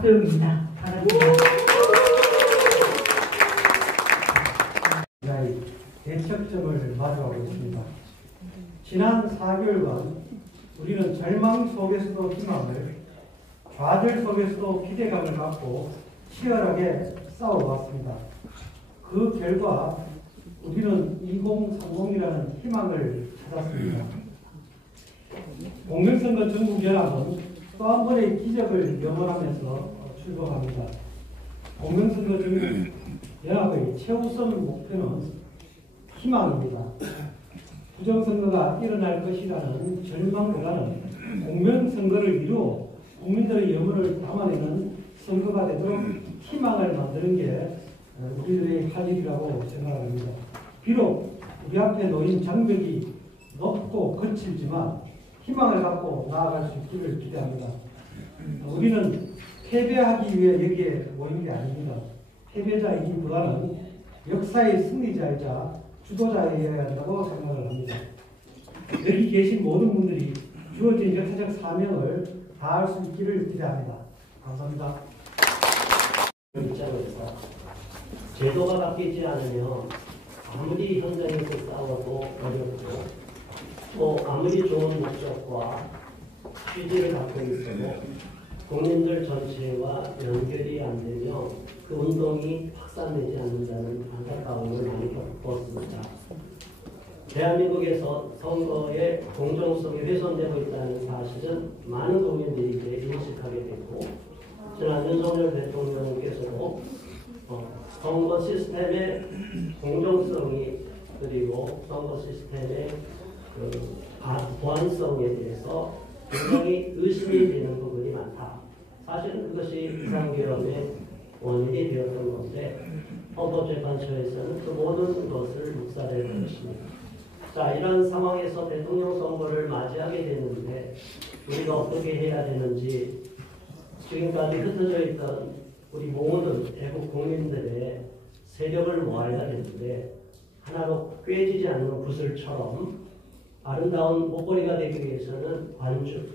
박도영입니다. 반갑습니다. 대척점을 마주하고 있습니다. 지난 4개월간 우리는 절망 속에서도 희망을, 좌절 속에서도 기대감을 갖고 치열하게 싸워왔습니다. 그 결과 우리는 2030이라는 희망을 찾았습니다. 공명선거 전국연합은 또 한 번의 기적을 염원하면서 출범합니다. 공명선거 전국연합의 최우선 목표는 희망입니다. 부정선거가 일어날 것이라는 절망보다는 공명선거를 이루어 국민들의 염원을 담아내는 선거가 되도록 희망을 만드는 게 우리들의 할 일이라고 생각합니다. 비록 우리 앞에 놓인 장벽이 높고 거칠지만 희망을 갖고 나아갈 수 있기를 기대합니다. 우리는 패배하기 위해 여기에 모인 게 아닙니다. 패배자이기보다는 역사의 승리자이자 주도자여야 한다고 생각을 합니다. 여기 계신 모든 분들이 주어진 역사적 사명을 다할 수 있기를 기대합니다. 감사합니다. 입장에서 제도가 바뀌지 않으면 아무리 현장에서 싸워도 어렵고 또 아무리 좋은 목적과 취지를 갖고 있어도 국민들 전체와 연결이 안 되면 그 운동이 확산되지 않는다는 안타까움을 많이 겪었습니다. 대한민국에서 선거의 공정성이 훼손되고 있다는 사실은 많은 국민들이 이제 인식하게 됐고, 지난 윤석열 대통령께서도 선거 시스템의 공정성이 그리고 선거 시스템의 보안성에 대해서 굉장히 의심이 되는 부분이 많다. 사실은 그것이 비상계엄의 원인이 되었던 건데 헌법재판소에서는 그 모든 것을 묵살해 것입니다. 자, 이런 상황에서 대통령 선거를 맞이하게 되는데 우리가 어떻게 해야 되는지 지금까지 흩어져 있던 우리 모든 애국 국민들의 세력을 모아야 되는데 하나로 꿰지지 않는 구슬처럼 아름다운 목걸이가 되기 위해서는 관주,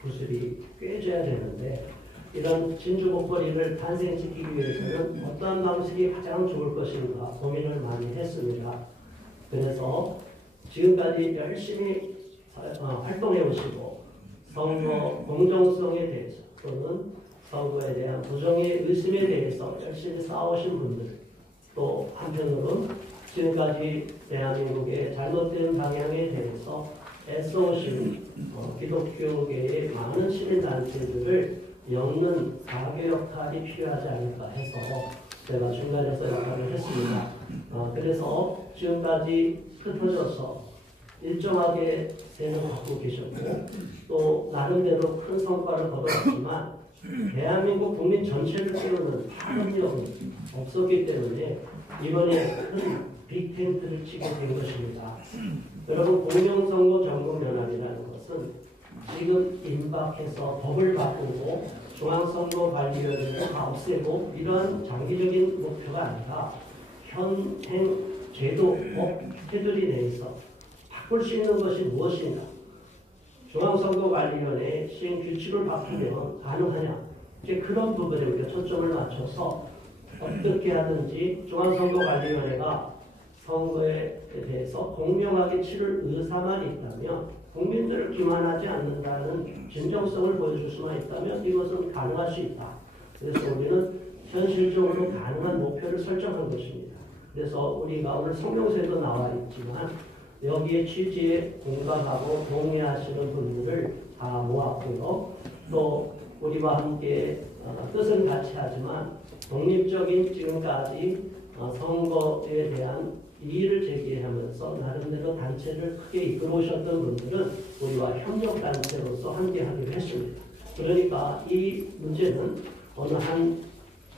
구슬이 꿰져야 되는데 이런 진주 목걸이를 탄생시키기 위해서는 어떤 방식이 가장 좋을 것인가 고민을 많이 했습니다. 그래서 지금까지 열심히 활동해 오시고 선거 공정성에 대해서 또는 선거에 대한 부정의 의심에 대해서 열심히 싸우신 분들, 또 한편으로는 지금까지 대한민국의 잘못된 방향에 대해서 애써오신 기독교계의 많은 시민단체들을 엮는 가교 역할이 필요하지 않을까 해서 제가 중간에서 역할을 했습니다. 그래서 지금까지 흩어져서 일정하게 세력을 갖고 계셨고 또 나름대로 큰 성과를 거뒀지만 대한민국 국민 전체를 깨우는 파급력은 없었기 때문에 이번에 큰 빅텐트를 치게 된 것입니다. 여러분, 공명선거 전국연합이라는 것은 지금 임박해서 법을 바꾸고 중앙선거관리위원회를 다 없애고 이런 장기적인 목표가 아니라 현행 제도, 법, 테두리 내에서 바꿀 수 있는 것이 무엇인가? 중앙선거관리위원회의 시행 규칙을 바꾸면 가능하냐? 이제 그런 부분에 우리가 초점을 맞춰서 어떻게 하든지 중앙선거관리위원회가 선거에 대해서 공명하게 치를 의사만 있다면, 국민들을 기만하지 않는다는 진정성을 보여줄 수만 있다면 이것은 가능할 수 있다. 그래서 우리는 현실적으로 가능한 목표를 설정한 것입니다. 그래서 우리가 오늘 성명서에도 나와 있지만 여기에 취지에 공감하고 동의하시는 분들을 다 모았고요. 또 우리와 함께 뜻은 같이 하지만 독립적인 지금까지 선거에 대한 이의를 제기하면서 나름대로 단체를 크게 이끌어오셨던 분들은 우리와 협력단체로서 함께하기로 했습니다. 그러니까 이 문제는 어느 한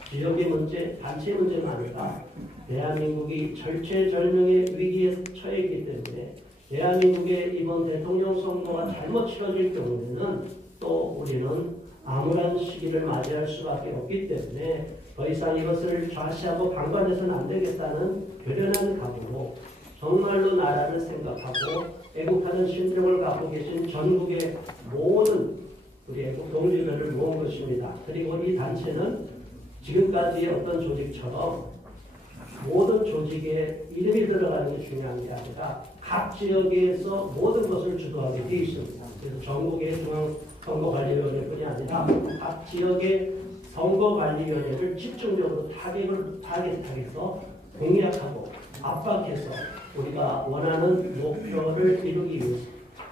지역의 문제, 단체의 문제가 아니라 대한민국이 절체절명의 위기에 처해 있기 때문에 대한민국의 이번 대통령 선거가 잘못 치러질 경우에는 또 우리는 암울한 시기를 맞이할 수밖에 없기 때문에 더 이상 이것을 좌시하고 방관해서는 안 되겠다는 결연한 각오로 정말로 나라를 생각하고 애국하는 심정을 갖고 계신 전국의 모든 우리 애국 동지들을 모은 것입니다. 그리고 이 단체는 지금까지의 어떤 조직처럼 모든 조직에 이름이 들어가는 게 중요한 게 아니라 각 지역에서 모든 것을 주도하게 되어 있습니다. 그래서 전국의 중앙선거관리위원회뿐이 아니라 각 지역의 선거관리위원회를 집중적으로 타겟해서 공략하고 압박해서 우리가 원하는 목표를 이루기 위해서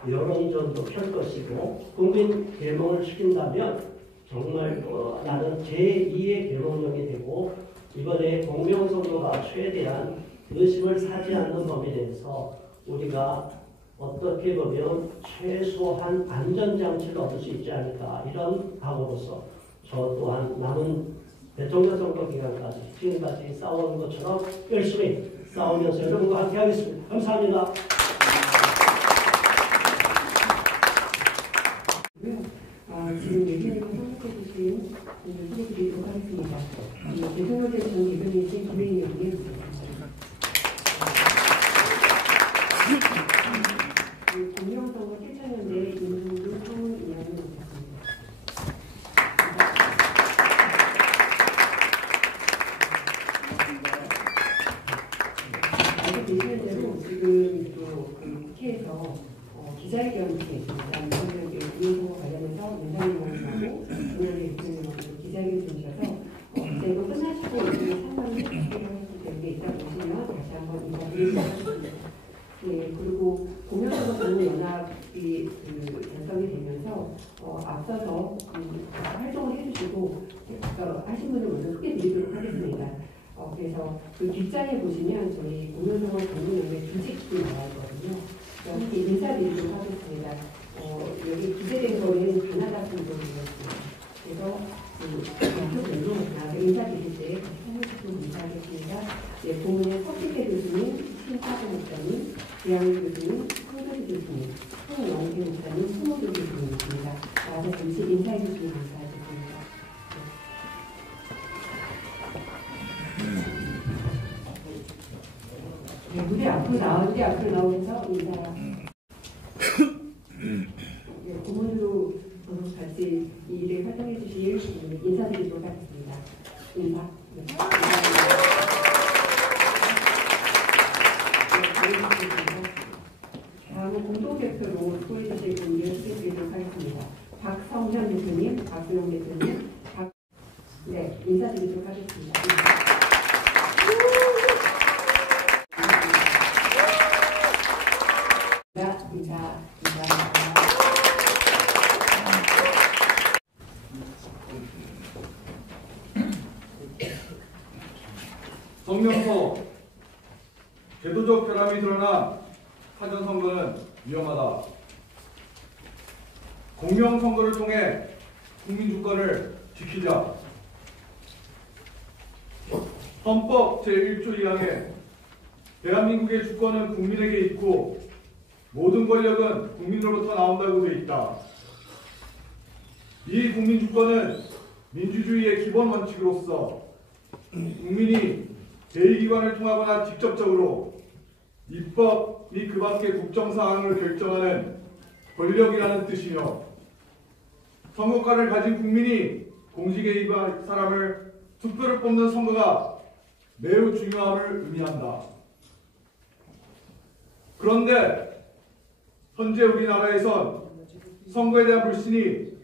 여론전도 펼 것이고 국민 계몽을 시킨다면 정말 나는 제2의 계몽령이 되고 이번에 공명선거가 최대한 의심을 사지 않는 범위 내에서 우리가 어떻게 보면 최소한 안전장치를 얻을 수 있지 않을까 이런 각오로서 저 또한 남은 대통령 선거 기간까지 지금까지 싸워온 것처럼 열심히 싸우면서 여러분과 함께 하겠습니다. 감사합니다. 지금 예수님을 선택해 주신 분을 소개드리도록 하겠습니다. 대통령제 전 대변인이신 김혜인 의원님. 공명선거 7천년대 임진도 성운 이야기를 모셨습니다. 알고 계시는 대로 지금 또 국회에서 기자회견이 있습니다. 공명선거 관련해서 윤석열하고 김영희 대통령하고 기자회견 주셔서 이제 이거 끝나시고 이제 상담을 했기 때문에 이따 보시면 다시 한번 인사드리도록 하겠습니다. 네, 그리고 공명선거 전문연합이 결성이 되면서 앞서서 활동을 해주시고 하신 분을 먼저 소개드리도록 하겠습니다. 그래서 그 뒷장에 보시면 저희 공명선거 전문연합의 조직이 나와 있거든요. 함께 인사드리도록 하겠습니다. 여기 기재된 거는 가나다 분들이었습니다. 그래서 대표분도 인사드릴 때 같이 참여해주시면 감사하겠습니다. 네, 고문의 석식회 교수님, 신사동 목사님, 이양희 교수님, 황교수 교수님, 홍영태 목사님, 손호도 교수님입니다. 나와서 잠시 인사해 주시면 감사하겠습니다. 네, 무대 앞으로 나오셔서 인사. 네, 고문으로 같이 이 일에 활동해 주실 인사드리도록 하겠습니다. 인사. 네. 다음은 공동대표로 소개해 주실 분을 소개드리도록 하겠습니다. 박성현 대표님, 박수영 대표님, 네, 인사드리도록 하겠습니다. 인사. 성명서 제도적 결함이 드러난 사전선거는 위험하다. 공명선거를 통해 국민주권을 지키자. 헌법 제1조 2항에 대한민국의 주권은 국민에게 있고 모든 권력은 국민으로부터 나온다고 되어 있다. 이 국민주권은 민주주의의 기본 원칙으로서 국민이 제2기관을 통하거나 직접적으로 입법 및 그 밖의 국정사항을 결정하는 권력이라는 뜻이며 선거권을 가진 국민이 공직에 임할 사람을 투표를 뽑는 선거가 매우 중요함을 의미한다. 그런데 현재 우리나라에선 선거에 대한 불신이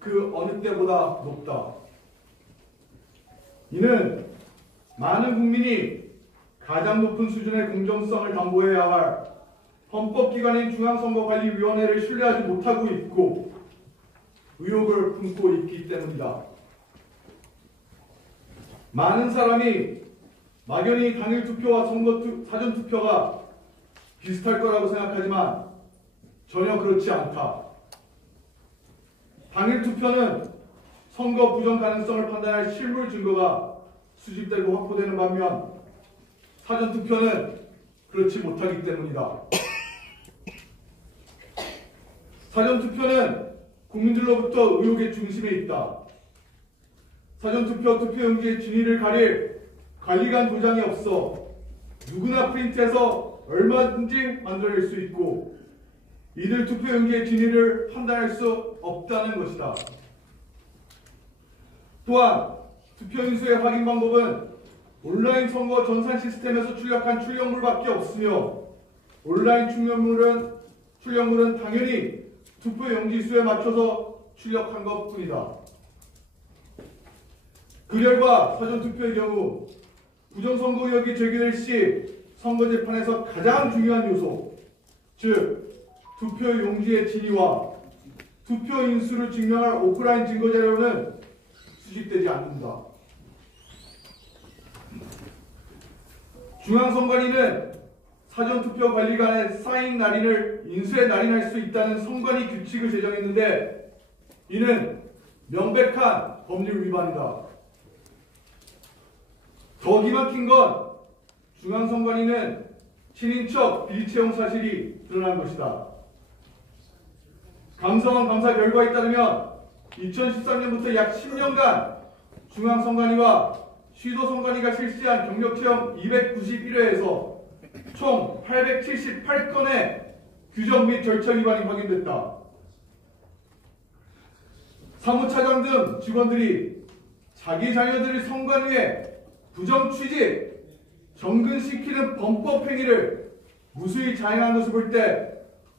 그 어느 때보다 높다. 이는 많은 국민이 가장 높은 수준의 공정성을 담보해야 할 헌법기관인 중앙선거관리위원회를 신뢰하지 못하고 있고 의혹을 품고 있기 때문이다. 많은 사람이 막연히 당일 투표와 사전투표가 비슷할 거라고 생각하지만 전혀 그렇지 않다. 당일 투표는 선거 부정 가능성을 판단할 실물 증거가 수집되고 확보되는 반면 사전투표는 그렇지 못하기 때문이다. 사전투표는 국민들로부터 의혹의 중심에 있다. 사전투표 투표용지의 진위를 가릴 관리관 도장이 없어 누구나 프린트해서 얼마든지 만들어낼 수 있고 이들 투표용지의 진위를 판단할 수 없다는 것이다. 또한 투표인수의 확인 방법은 온라인 선거 전산 시스템에서 출력한 출력물밖에 없으며 온라인 출력물은 당연히 투표용지 수에 맞춰서 출력한 것뿐이다. 그 결과 사전투표의 경우 부정선거 의혹이 제기될 시 선거재판에서 가장 중요한 요소, 즉 투표용지의 진위와 투표인수를 증명할 오프라인 증거자료는 수집되지 않는다. 중앙선관위는 사전투표관리관의 사인 날인을 인수에 날인할 수 있다는 선관위 규칙을 제정했는데 이는 명백한 법률 위반이다. 더 기막힌 건 중앙선관위는 친인척 비리 채용 사실이 드러난 것이다. 감사원 감사 결과에 따르면 2013년부터 약 10년간 중앙선관위와 시도선관위가 실시한 경력체험 291회에서 총 878건의 규정 및 절차 위반이 확인됐다. 사무차장 등 직원들이 자기 자녀들을 선관위에 부정취직, 정근시키는 범법행위를 무수히 자행한 것을 볼 때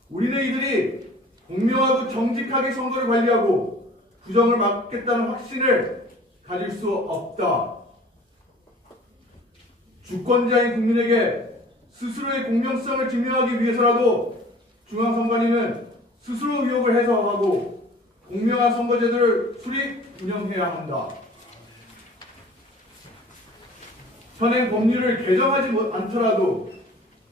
우리는 이들이 공명하고 정직하게 선거를 관리하고 부정을 막겠다는 확신을 가질 수 없다. 주권자인 국민에게 스스로의 공명성을 증명하기 위해서라도 중앙선관위는 스스로 의혹을 해소하고 공명한 선거제도를 수립, 운영해야 한다. 현행 법률을 개정하지 않더라도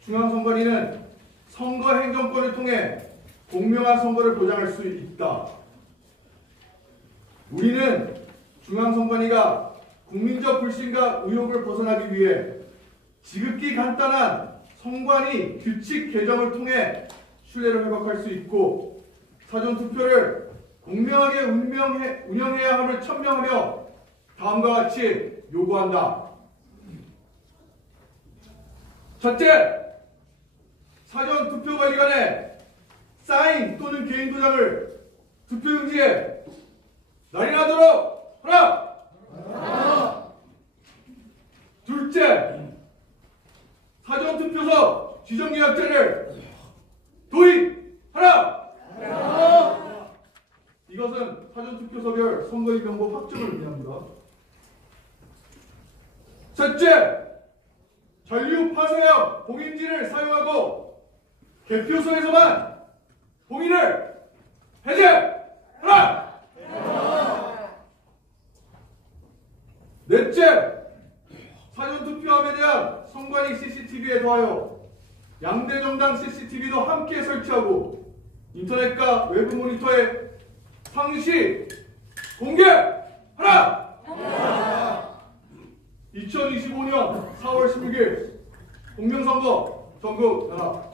중앙선관위는 선거 행정권을 통해 공명한 선거를 보장할 수 있다. 우리는 중앙선관위가 국민적 불신과 의혹을 벗어나기 위해 지극히 간단한 선관위 규칙 개정을 통해 신뢰를 회복할 수 있고 사전투표를 공명하게 운영해야 함을 천명하며 다음과 같이 요구한다. 첫째, 사전투표관리관에 사인 또는 개인 도장을 투표용지에 날인하도록 하라! 둘째, 사전투표소 지정계약제를 도입하라! 이것은 사전투표소별 선거인 명부 확정을 의미합니다. 셋째, 전류 파쇄형 봉인지를 사용하고 개표소에서만 봉인을 해제하라! 넷째, 사전투표함에 대한 선관위 CCTV에 더하여 양대 정당 CCTV도 함께 설치하고 인터넷과 외부 모니터에 상시 공개하라! 2025년 4월 16일 공명선거 전국 연합.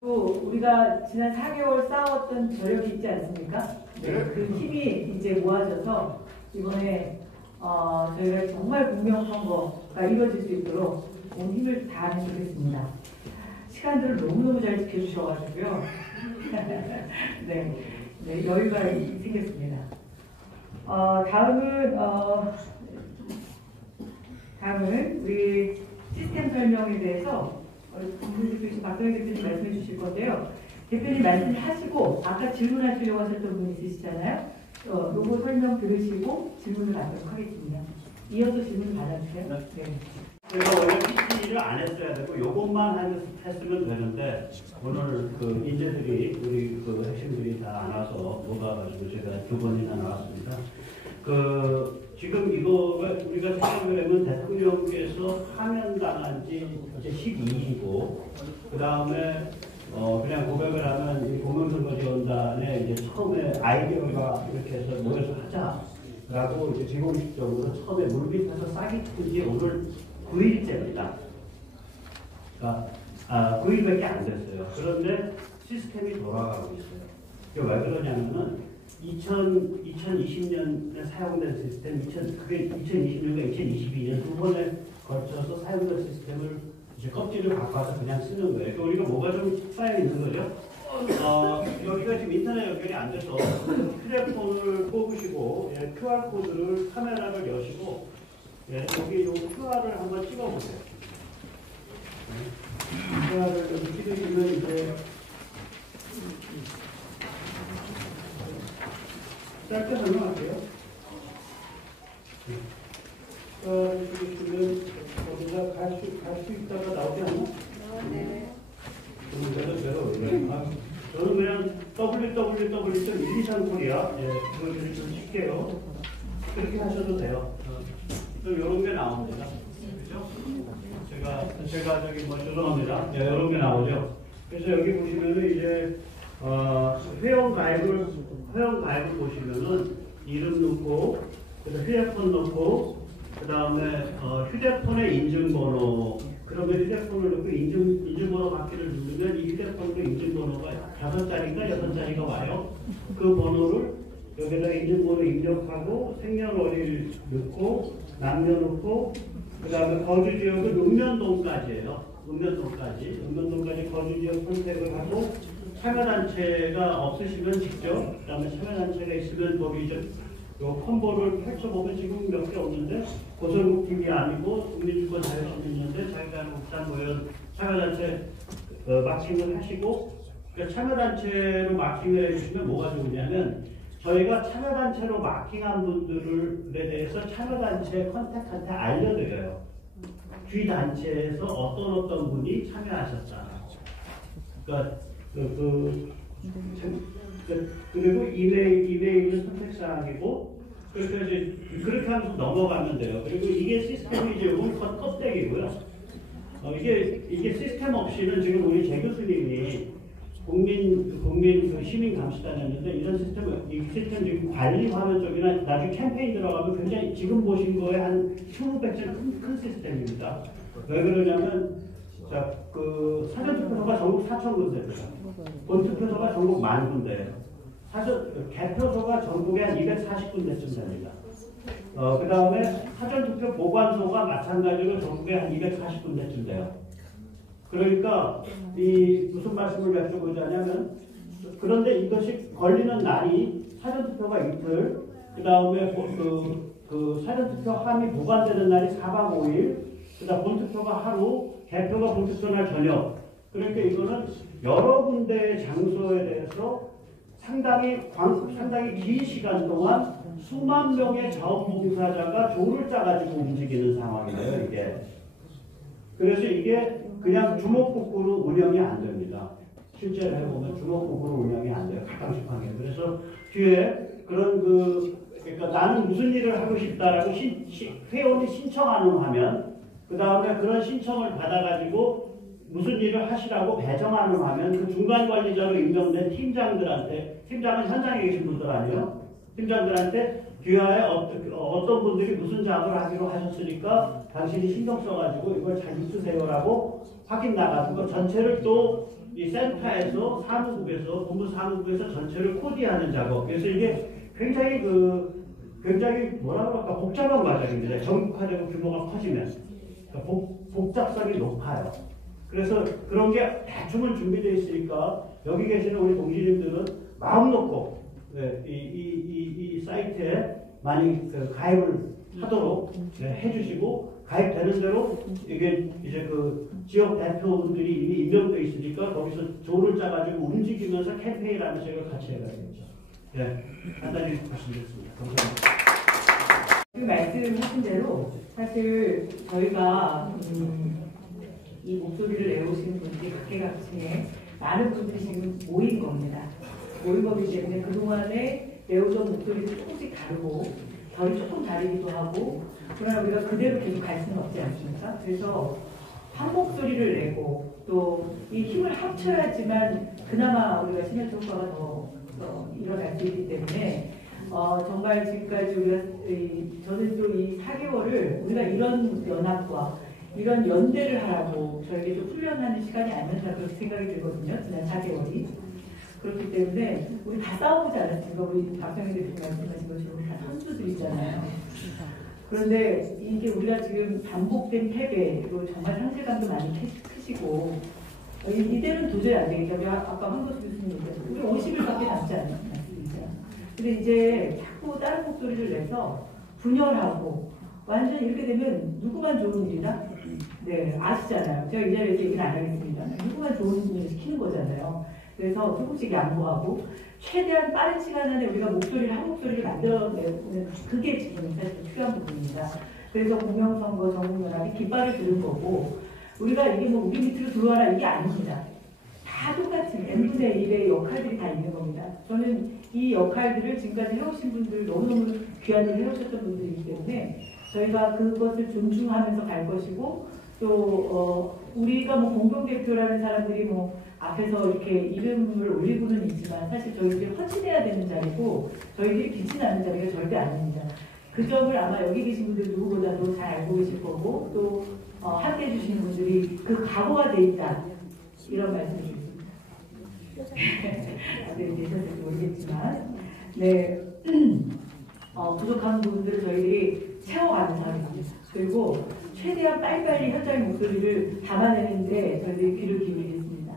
우리가 지난 4개월 쌓아왔던 저력이 있지 않습니까? 네. 그 힘이 이제 모아져서 이번에 저희가 정말 공명선거가 이루어질 수 있도록 온 힘을 다하면 좋겠습니다. 시간들을 너무너무 잘 지켜주셔가지고요. 네, 여유가 생겼습니다. 다음은 우리 시스템 설명에 대해서 박정희 대표님 말씀해 주실 건데요. 대표님 말씀하시고 아까 질문하시려고 하셨던 분 있으시잖아요. 요거 설명 들으시고 질문을 받도록 하겠습니다. 이어서 질문 받아주세요. 네. 제가 원래 PP를 안 했어야 되고 요것만 했으면 되는데 오늘 그 인재들이 우리 그 핵심들이 다 안 와서 모아가지고 제가 2번이나 나왔습니다. 지금 이거가 우리가 생각을 하면 대통령께서 파면당한 지 이제 12일이고 그 다음에 그냥 고백을 하면 이 공명선거지원단에 이제 처음에 아이디어가 이렇게 해서 모여서 하자라고 이제 비공식적으로 처음에 물밑에서 싹이 튼지 오늘 9일째입니다. 그러니까 9일밖에 안 됐어요. 그런데 시스템이 돌아가고 있어요. 이게 왜 그러냐면은 2020년에 사용된 시스템, 그게 2020년과 2022년 두 번에 걸쳐서 사용된 시스템을 이제 껍질을 바꿔서 그냥 쓰는 거예요. 그러니까 우리가 뭐가 좀 쌓여 있는 거죠. 여기가 지금 인터넷 연결이 안 돼서 휴대폰을 꼽으시고 예, QR 코드를 카메라를 여시고 예, 여기 요 QR을 한번 찍어보세요. QR을 여기 찍으시면 이제 짧게 설명할게요. 찍으시면 어디가 갈 수 있다가 나오지 않나? 네. 저는 그냥 www.123코리아 그걸 좀 칠게요. 그렇게 하셔도 돼요. 또 이런 게 나옵니다. 그죠? 제가 저기 뭐 죄송합니다. 이런 게 나오죠. 그래서 여기 보시면은 이제 회원 가입을 보시면은 이름 넣고 그다음 휴대폰 넣고 그다음에 휴대폰의 인증번호. 그러면 휴대폰을 넣고 인증번호 받기를 누르면 이 휴대폰으로 인증번호가 5자리인가 6자리가 와요. 그 번호를 여기다 인증번호 입력하고 생년월일 넣고 남겨놓고 그 다음에 거주지역은 읍면동까지예요. 읍면동까지 거주지역 선택을 하고 참여단체가 없으시면 직접 그 다음에 참여단체가 있으면 거기 이제 요 콤보를 펼쳐보면 지금 몇 개 없는데 고설국TV 아니고 국민주권 자유시민연대 자유한국당 참여단체 마킹을 하시고 그러니까 참여단체로 마킹을 해주시면 뭐가 좋으냐면 저희가 참여단체로 마킹한 분들에 대해서 참여단체 컨택한테 알려드려요. 주위 단체에서 어떤 분이 참여하셨다. 그러니까 그리고 이메일은 선택사항이고 그렇게 하면서 넘어가면 돼요. 그리고 이게 시스템이 이제 울컷 껍데기고요. 이게 시스템 없이는 지금 우리 재 교수님이 국민 시민 감시단이었는데 이런 이 시스템 지금 관리 화면 쪽이나 나중에 캠페인 들어가면 굉장히 지금 보신 거에 한 20배째 큰 시스템입니다. 왜 그러냐면 사전투표소가 전국 4,000군데입니다. 본투표소가 전국 10,000군데예요. 개표소가 전국에 한 240군데쯤 됩니다. 그 다음에 사전투표 보관소가 마찬가지로 전국에 한 240군데쯤 돼요. 그러니까 무슨 말씀을 여쭤보자냐면 그런데 이것이 걸리는 날이 사전투표가 이틀, 그 다음에 그 사전투표 함이 보관되는 날이 4박 5일, 그 다음 본투표가 하루, 개표가 본투표 날 저녁. 그러니까 이거는 여러 군데의 장소에 대해서 상당히 긴 시간 동안 수만 명의 자원봉사자가 조를 짜가지고 움직이는 상황이에요, 이게. 그래서 이게 그냥 주먹국구로 운영이 안 됩니다. 실제로 해보면 주먹국구로 운영이 안 돼요. 가감식하게. 그래서 뒤에 그러니까 나는 무슨 일을 하고 싶다라고 회원이 신청하는 화면, 그 다음에 그런 신청을 받아가지고 무슨 일을 하시라고 배정하는 화면, 그 중간 관리자로 임명된 팀장은 현장에 계신 분들 아니에요? 팀장들한테 귀하에 어떤 분들이 무슨 작업을 하기로 하셨으니까 당신이 신경 써가지고 이걸 잘 있으세요라고 확인 나가고 전체를 또 이 센터에서 본부 사무국에서 전체를 코디하는 작업. 그래서 이게 굉장히 뭐라 그럴까 복잡한 과정입니다. 전국화되고 규모가 커지면 그러니까 복잡성이 높아요. 그래서 그런 게 대충은 준비되어 있으니까 여기 계시는 우리 동지님들은 마음 놓고 이 사이트에 많이 가입을 하도록 해주시고 가입되는 대로 이게 이제 지역 대표분들이 이미 임명되어 있으니까 거기서 조를 짜가지고 움직이면서 캠페인하면서 이걸 같이 해가야겠죠. 간단히 말씀드렸습니다. 감사합니다. 지금 말씀하신 대로 사실 저희가 이 목소리를 내오시는 분들이 각계각층에 많은 분들이 지금 모인 겁니다. 모인 거기 때문에 그동안에 내오던 목소리도 조금씩 다르고 결이 조금 다르기도 하고 그러나 우리가 그대로 계속 갈 수는 없지 않습니까? 그래서 한 목소리를 내고 또 이 힘을 합쳐야지만 그나마 우리가 시너지 효과가 더 일어날 수 있기 때문에 정말 지금까지 저는 또 이 4개월을 우리가 이런 연합과 이런 연대를 하라고 저에게 좀 훈련하는 시간이 아니었나 그렇게 생각이 들거든요. 지난 4개월이. 그렇기 때문에 우리 다 싸워보지 않았습니까? 우리 박정희 대표님 말씀하신 것처럼 다 선수들이잖아요. 그런데 이게 우리가 지금 반복된 패배로 정말 상실감도 많이 크시고 이대로는 도저히 안 되겠다. 우리 아까 황교수 교수님 얘기하셨죠. 우리 50일밖에 남지 않습니다. 근데 이제 자꾸 다른 목소리를 내서 분열하고 완전 이렇게 되면 누구만 좋은 일이다? 네, 아시잖아요. 제가 이 자리에서 얘기는 안 하겠습니다. 누구만 좋은 일을 시키는 거잖아요. 그래서 조금씩 양보하고 최대한 빠른 시간 안에 우리가 목소리를 한 목소리를 만들어내는 그게 지금 사실 필요한 부분입니다. 그래서 공명선거 전국연합이 깃발을 들은 거고 우리가 이게 뭐 우리 밑으로 들어와라 이게 아닙니다. 다 똑같은 n분의 1의 역할들이 다 있는 겁니다. 저는 이 역할들을 지금까지 해오신 분들 너무너무 귀한 일을 해오셨던 분들이기 때문에 저희가 그것을 존중하면서 갈 것이고 또 우리가 뭐 공동대표라는 사람들이 뭐 앞에서 이렇게 이름을 올리고는 있지만 사실 저희들이 헌신해야 되는 자리고 저희들이 빛이 나는 자리가 절대 아닙니다. 그 점을 아마 여기 계신 분들 누구보다도 잘 알고 계실 거고 또 함께 해주시는 분들이 그 각오가 돼 있다 이런 말씀을 드립니다. 다들 계셨을지 모르겠지만 네 부족한 부분들을 저희들이 채워가는 사람입니다. 그리고 최대한 빨리빨리 현장의 목소리를 담아내는데 저희들이 귀를 기울이겠습니다.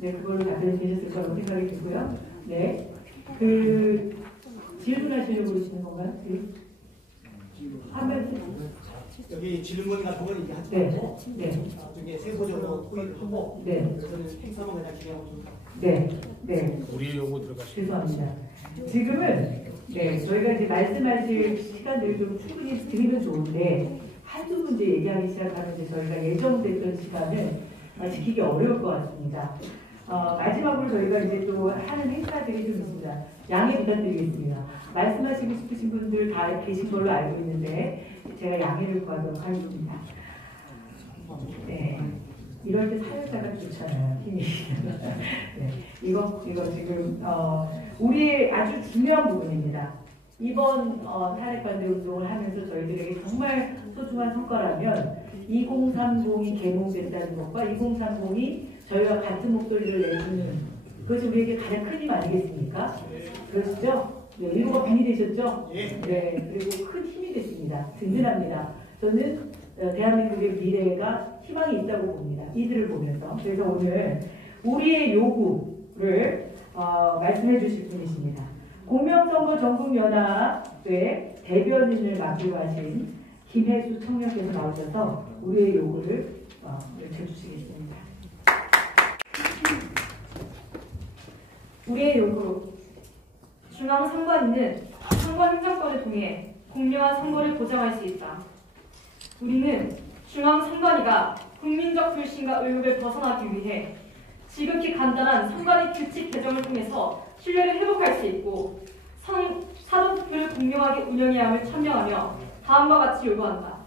네, 그걸로 답변이 되셨을 거라고 생각이 들고요. 네, 그 질문하시려고 그러시는 건가요? 한 말씀. 여기 질문 같은 건 이제 하지 네. 말고 네. 나중에 세부적으로 토의를 하고 네. 그래서는 행사만 그냥 진행하고 좀 네. 네. 우리의 요구 들어가시죠. 죄송합니다. 지금은 네, 저희가 이제 말씀하실 시간을 좀 충분히 드리면 좋은데 한두 문제 얘기하기 시작하면 이제 저희가 예정됐던 시간을 지키기 어려울 것 같습니다. 마지막으로 저희가 이제 또 하는 행사들이 좀 있습니다. 양해 부탁드리겠습니다. 말씀하시고 싶으신 분들 다 계신 걸로 알고 있는데 제가 양해를 구하도록 하겠습니다. 네. 이럴 때 사회자가 좋잖아요. 힘이. 네. 이거 지금 우리의 아주 중요한 부분입니다. 이번 탄핵반대 운동을 하면서 저희들에게 정말 소중한 성과라면 2030이 개몽된다는 것과 2030이 저희와 같은 목소리를 내주는 그것이 우리에게 가장 큰 힘 아니겠습니까? 그러시죠? 네, 일부가 반이 되셨죠? 네, 그리고 큰 힘이 됐습니다. 든든합니다. 저는 대한민국의 미래가 희망이 있다고 봅니다. 이들을 보면서. 그래서 오늘 우리의 요구를 말씀해 주실 분이십니다. 공명선거 전국연합의 대변인을 맡기로 하신 김혜수 청년께서 나오셔서 우리의 요구를 외쳐주시겠습니다. 우리의 요구. 중앙선관위는 선거 행정권을 통해 공정한 선거를 보장할 수 있다. 우리는 중앙선관위가 국민적 불신과 의혹을 벗어나기 위해 지극히 간단한 선관위 규칙 개정을 통해서 신뢰를 회복할 수 있고 사전투표를 공정하게 운영해야 함을 천명하며 다음과 같이 요구한다.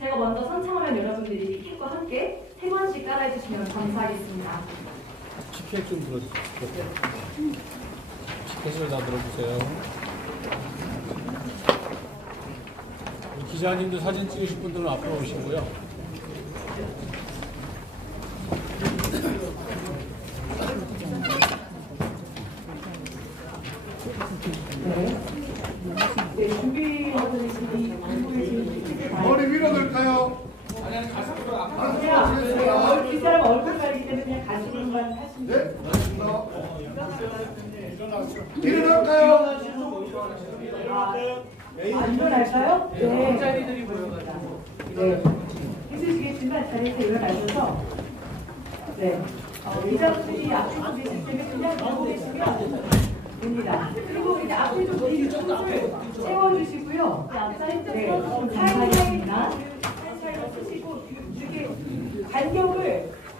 제가 먼저 선창하면 여러분들이 피켓과 함께 3번씩 따라해주시면 감사하겠습니다. 피켓 좀 들어주세요. 피켓을 다 들어주세요. 기자님들 사진 찍으실 분들은 앞으로 오시고요. 네, 준비하고 계신 머리 위로 들까요? 그냥 뒷사람 얼굴 가리기 때문에 그냥 가슴만 하시면 네? 돼요. 일어날까요? 일어날까요? 네. 네. 힘드시겠지만 자리에서 일어나셔서 네. 기자분들이 앞에 계실 때는 그냥 보고 계시면 됩니다. 그리고 이제 앞에 좀 미리 줄을 세워주시고요. 네. 사이사이로 쓰시고 이렇게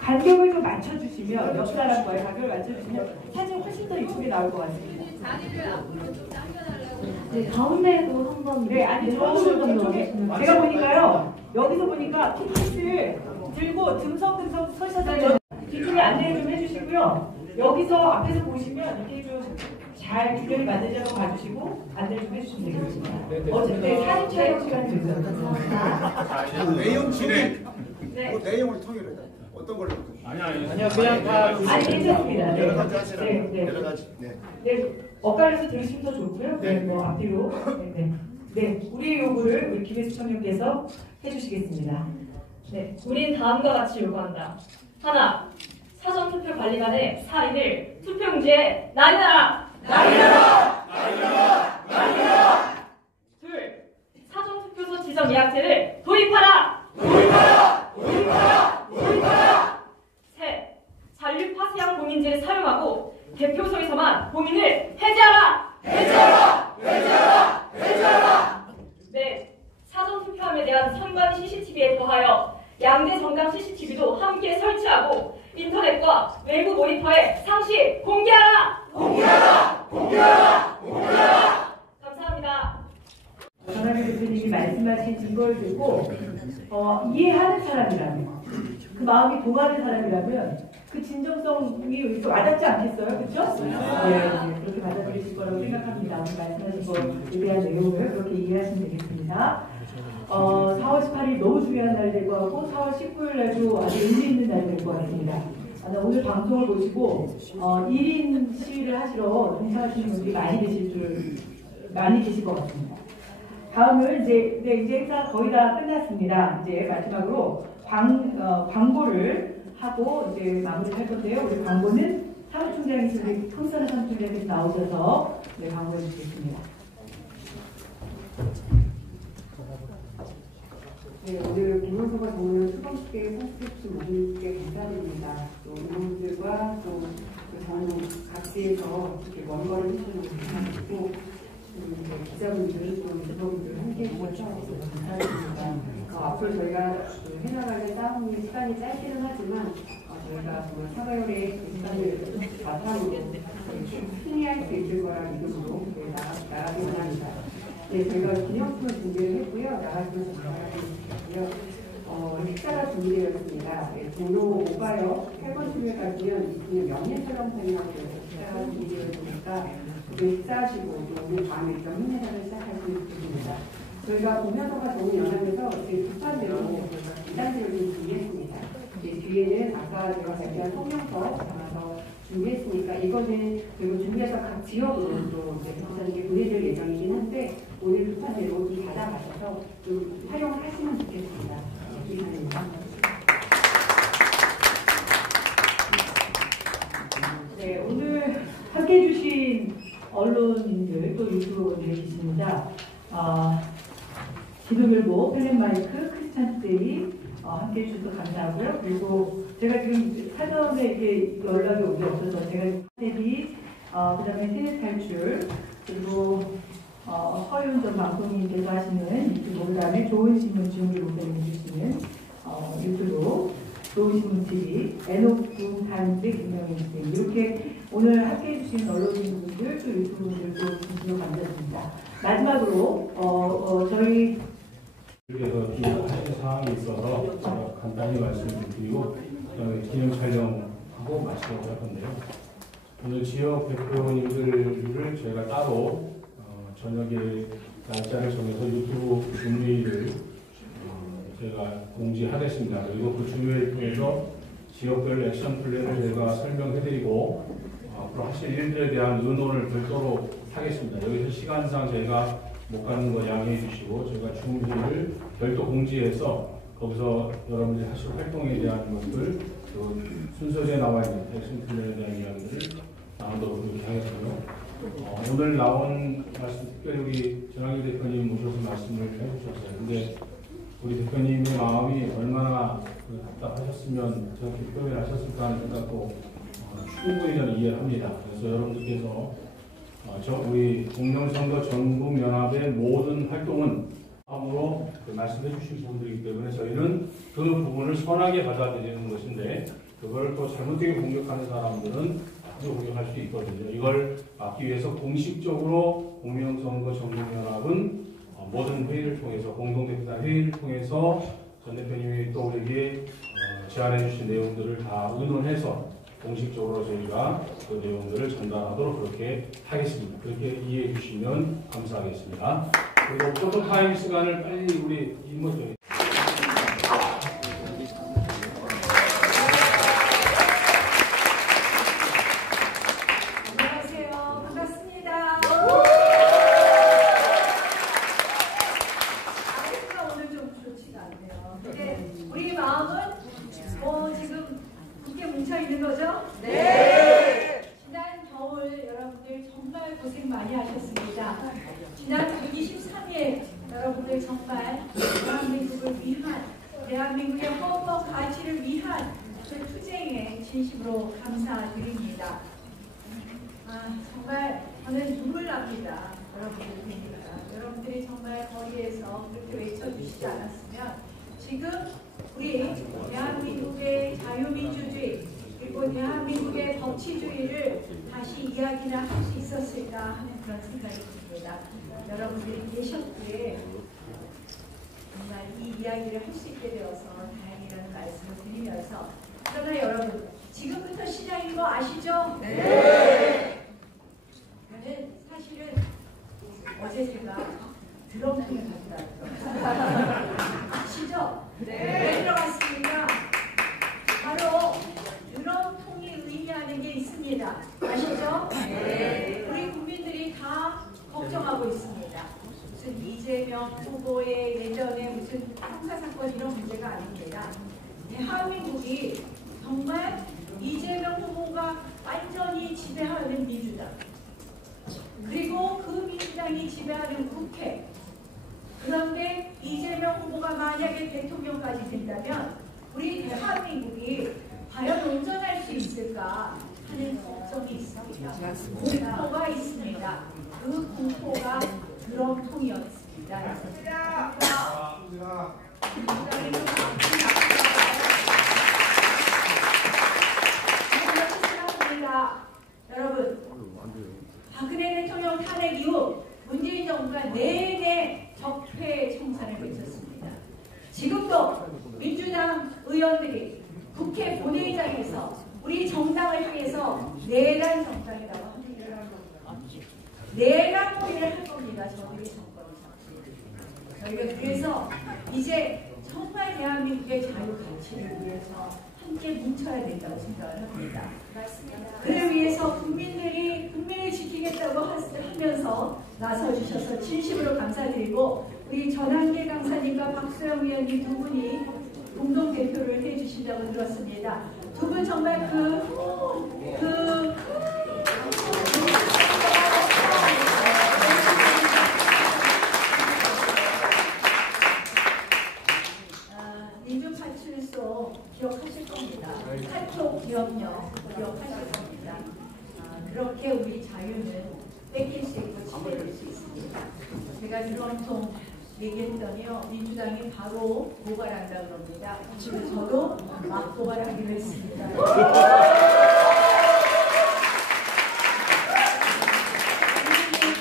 간격을 좀 맞춰주시면 옆 사람과의 간격을 맞춰주시면 사진 훨씬 더 이쁘게 나올 것 같습니다. 네, 가운데에도 한번 네, 아니 저쪽에 제가 보니까요. 여기서 보니까 피켓을 들고 듬성듬성 서셔서 뒤쪽에 안내 좀 해주시고요. 여기서 앞에서 보시면 이렇게 좀 잘 균형이 맞는지 한번 봐주시고 안내 좀 해주시면 되겠습니다. 어쨌든 사진 촬영 시간 드리죠. 내용 진행. 네. 내용을 통일해. 어떤 걸로? 아니요, 그냥 다. 아니 괜찮습니다. 여러 가지 하시라고. 네, 네. 여러 가지. 네. 네, 엇갈려서 들으시면 더 좋고요. 네. 뭐 앞뒤로. 네, 네. 네, 우리의 요구를 우리 김혜수 청년께서 해주시겠습니다. 네, 우린 다음과 같이 요구한다. 하나, 사전투표 관리관의 사인을 투표용지에 날려라! 날려라! 날려라! 날려라! 둘, 사전투표소 지정 예약제를 도입하라! 도입하라! 도입하라! 도입하라! 셋, 잔류 파쇄형 공인지를 사용하고 대표소에서만 공인을 해제하라! 해제하라! 해제하라! 해제하라! 넷, 사전투표함에 대한 선관 CCTV에 더하여 양대 정당 CCTV도 함께 설치하고 인터넷과 외부 모니터에 상시 공개하라! 공개하라! 공개하라! 공개하라! 감사합니다. 전하기 대표님이 말씀하신 증거를 들고 이해하는 사람이라면, 그 마음이 동하는 사람이라면 그 진정성이 이렇게 와닿지 않겠어요? 그렇죠? 네, 그렇게 받아들이실 거라고 생각합니다. 오늘 말씀하신 거에 대한 내용을 그렇게 이해하시면 되겠습니다. 4월 18일 너무 중요한 날 될 것 같고 4월 19일 날도 아주 의미 있는 날 될 것 같습니다. 오늘 방송을 보시고 1인 시위를 하시러 동참하시는 분들이 많이 계실 것 같습니다. 다음은 이제 행사 거의 다 끝났습니다. 이제 마지막으로 광고를 하고 이제 마무리를 할 건데요. 우리 광고는 사무총장이신 손선우 사무총장님께서 나오셔서 광고해 주시겠습니다. 네, 오늘 김원서가 정말 수범식에 선수해주신 모든 분께 감사드립니다. 또 의원들과 또 각지에서 이렇게 먼 거를 해주셔서 감사드리고 기자분들 또 유튜버분들 함께 해주셔서 감사드립니다. 앞으로 저희가 해나가는 싸움이 시간이 짧기는 하지만 저희가 정말 사과열의 시간을 바탕으로 승리할 수 있을 거라 믿음으로 나가기 원합니다. 네, 저희가 기념품을 준비를 했고요. 나가시면서 바라보시고요. 식사가 준비되어 있습니다. 네, 종로 오가역 8번 출구에 가시면 이분은 명예설렁탕이라고 식사가 준비되어 있으니까 그걸 식사하시고 또 오늘 밤에 명예회담을 시작할 수 있습니다. 저희가 공연서가 좋은 연합에서 두 판대로 저희가 2단계를 좀 준비했습니다. 뒤에는 아까 제가 발표한 성명서 담아서 준비했으니까 이거는 그리고 준비해서 각 지역으로 또 부사님께 보내드릴 예정이긴 한데 오늘 두 판대로 좀 받아가셔서 좀 활용하시면 좋겠습니다. 이상입니다. 네, 오늘 함께 해주신 언론인들 또 유튜버분들 계십니다. 지금일보 펠렌마이크 크리스찬스데이 함께 해주셔서 감사하고요. 그리고 제가 지금 사전에 이렇게 연락이 오기 없어서 제가 TV, 그 다음에 세뇌탈출, 그리고 허윤 전 방송인께서 하시는 유튜브, 그 다음에 좋은신문 지원을 보내주시는 유튜브, 좋은신문 TV, 에녹부 타임즈 김명희 씨 이렇게 오늘 함께 해주신 언론인분들 또 유튜브분들도 진심으로 감사드립니다. 마지막으로 저희 그래서 기념하실 사항이 있어서 제가 간단히 말씀을 드리고 기념 촬영하고 마치려고 할 건데요. 오늘 지역 대표님들을 저희가 따로 저녁에 날짜를 정해서 유튜브 준비를 저희가 공지하겠습니다. 그리고 그 준비를 통해서 지역별 액션 플랜을 저희가 설명해드리고 앞으로 하실 일들에 대한 의논을 별도로 하겠습니다. 여기서 시간상 저희가 못 가는 거 양해해 주시고 저희가 준비를 별도 공지해서 거기서 여러분들이 하실 활동에 대한 것들 또 순서에 나와 있는 액션 플랜에 대한 이야기들을 나누도록 그렇게 하겠고요. 오늘 나온 말씀 특별히 우리 전학규 대표님 모셔서 말씀을 해주셨어요. 근데 우리 대표님의 마음이 얼마나 답답하셨으면 저렇게 표현하셨을까 하는 생각도 충분히 저는 이해합니다. 그래서 여러분들께서 우리 공명선거 전국연합의 모든 활동은 다음으로 말씀해 주신 부분들이기 때문에 저희는 그 부분을 선하게 받아들이는 것인데 그걸 또 잘못되게 공격하는 사람들은 아주 공격할 수 있거든요. 이걸 막기 위해서 공식적으로 공명선거 전국연합은 모든 회의를 통해서 공동대표단 회의를 통해서 전 대표님이 또 우리에게 제안해 주신 내용들을 다 의논해서 공식적으로 저희가 그 내용들을 전달하도록 그렇게 하겠습니다. 그렇게 이해해 주시면 감사하겠습니다. 그리고 포토타임 시간을 빨리 우리 임무들 안녕하세요. 반갑습니다. 여러분들 정말 대한민국을 위한, 대한민국의 헌법 가치를 위한 그 투쟁에 진심으로 감사드립니다. 정말 저는 눈물 납니다. 여러분들 뵈니까. 여러분들이 정말 거리에서 그렇게 외쳐주시지 않았으면 지금 우리 대한민국의 자유민주주의 그리고 대한민국의 법치주의를 다시 이야기를 할 수 있었을까 하는 그런 생각이 듭니다. 여러분들이 계셨기에 정말 이 이야기를 할 수 있게 되어서 다행이라는 말씀을 드리면서, 그러나 여러분 지금부터 시작인 거 아시죠? 네. 저는 사실은 어제 제가 드럼통을 가져왔어요. 아시죠? 네. 왜 들어갔습니까? 바로 드럼통이 의미하는 게 있습니다. 아시죠? 네. 우리 국민들이 다 걱정하고 있습니다. 무슨 이재명 후보의 예전에 무슨 형사사건 이런 문제가 아닙니다. 대한민국이 정말 이재명 후보가 완전히 지배하는 민주당, 그리고 그 민주당이 지배하는 국회, 그런데 이재명 후보가 만약에 대통령까지 된다면 우리 대한민국이 과연 온전할 수 있을까 하는 걱정이 있습니다. 공포가 있습니다. 그 공포가 드럼통이었습니다. 여러분, 박근혜 대통령 탄핵 이후 문재인 정부가 내내 적폐 청산을 외쳤습니다. 지금도 민주당 의원들이 국회 본회의장에서 우리 정당을 향해서 내란 정당이라고 합니다. 내란 포위를 할 겁니다. 저들이 정권을 잡습니다. 저희가 그래서 이제 정말 대한민국의 자유 가치를 위해서 함께 뭉쳐야 된다고 생각을 합니다. 그를 위해서 국민을 지키겠다고 하면서 나서주셔서 진심으로 감사드리고, 우리 전한계 강사님과 박수영 위원님 두 분이 공동 대표를 해주신다고 들었습니다. 두 분 정말 민주파출소 기억하실 겁니다. 한쪽 기업력 기억하실 겁니다. 그렇게 우리 자유는 뺏길 수 있고 침해될 수 있습니다. 제가 드럼통 얘기했더니요, 민주당이 바로 고발한다고 그럽니다. 그래서 저도 막 고발하기로 했습니다.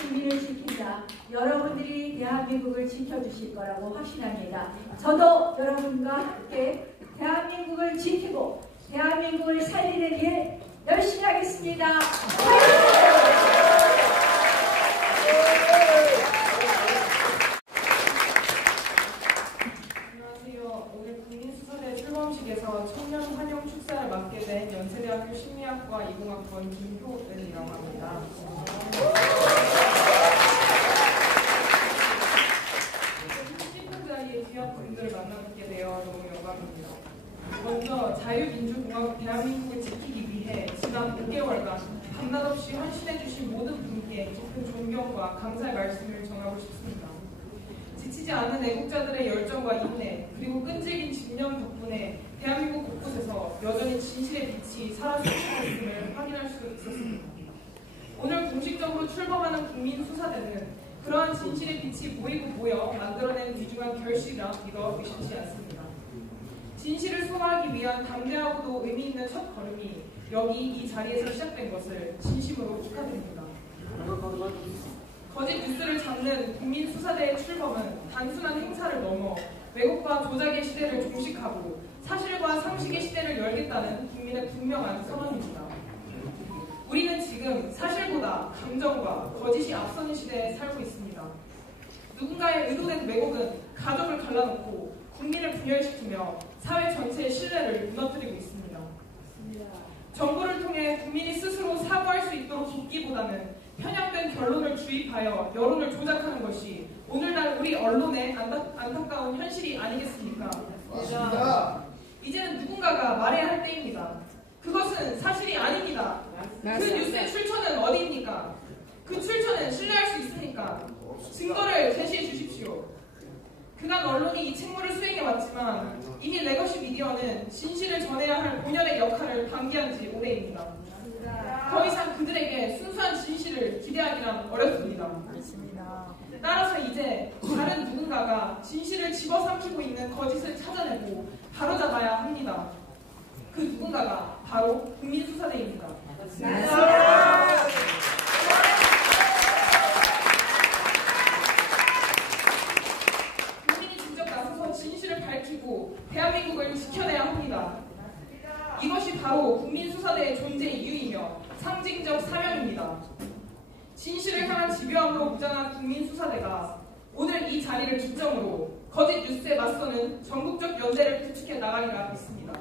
국민을 지킨다. 여러분들이 대한민국을 지켜주실 거라고 확신합니다. 저도 여러분과 함께 대한민국을 지키고 대한민국을 살리는 일 열심히 하겠습니다. 안녕하세요. 오늘 국민수사대 출범식에서 청년 환영 축사를 맡게 된 연세대학교 심리학과 20학번 김효은이라고 합니다. 큰 자리에 귀한 분들을 만나뵙게 되어 너무 영광입니다. 먼저 자유민주공화국 대한민국을 지키기 위해 지난 5개월간 밤낮 없이 헌신해주신 모든 분께 깊은 존경과 감사의 말씀을 전하고 싶습니다. 지치지 않는 애국자들의 열정과 인내, 그리고 끈질긴 집념 덕분에 대한민국 곳곳에서 여전히 진실의 빛이 살아있는 것을 확인할 수 있었습니다. 오늘 공식적으로 출범하는 국민수사대는 그러한 진실의 빛이 모이고 모여 만들어낸 귀중한 결실이라 믿어 의심치 않습니다. 진실을 소화하기 위한 담대하고도 의미 있는 첫 걸음이 여기 이 자리에서 시작된 것을 진심으로 축하드립니다. 거짓 뉴스를 잡는 국민수사대의 출범은 단순한 행사를 넘어 왜곡과 조작의 시대를 종식하고 사실과 상식의 시대를 열겠다는 국민의 분명한 선언입니다. 우리는 지금 사실보다 감정과 거짓이 앞서는 시대에 살고 있습니다. 누군가의 의도된 왜곡은 가족을 갈라놓고 국민을 분열시키며 사회 전체의 신뢰를 무너뜨리고 있습니다. 정보를 통해 국민이 스스로 사고할 수 있도록 돕기보다는 편향된 결론을 주입하여 여론을 조작하는 것이 오늘날 우리 언론의 안타까운 현실이 아니겠습니까? 맞습니다. 이제는 누군가가 말해야 할 때입니다. 그것은 사실이 아닙니다. 그 뉴스의 출처는 어디입니까? 그 출처는 신뢰할 수 있으니까 증거를 제시해 주십시오. 많은 언론이 이 책무를 수행해왔지만 이미 레거시 미디어는 진실을 전해야 할 본연의 역할을 방기한 지 오래입니다. 더 이상 그들에게 순수한 진실을 기대하기란 어렵습니다. 따라서 이제 다른 누군가가 진실을 집어삼키고 있는 거짓을 찾아내고 바로잡아야 합니다. 그 누군가가 바로 국민수사대입니다. 국민이 직접 나서서 진실을 밝히고 대한민국을 지켜내야 합니다. 이것이 바로 국민수사대의 존재 이유이며 상징적 사명입니다. 진실을 향한 집요함으로 무장한 국민수사대가 오늘 이 자리를 기점으로 거짓 뉴스에 맞서는 전국적 연대를 구축해 나가리라 믿습니다.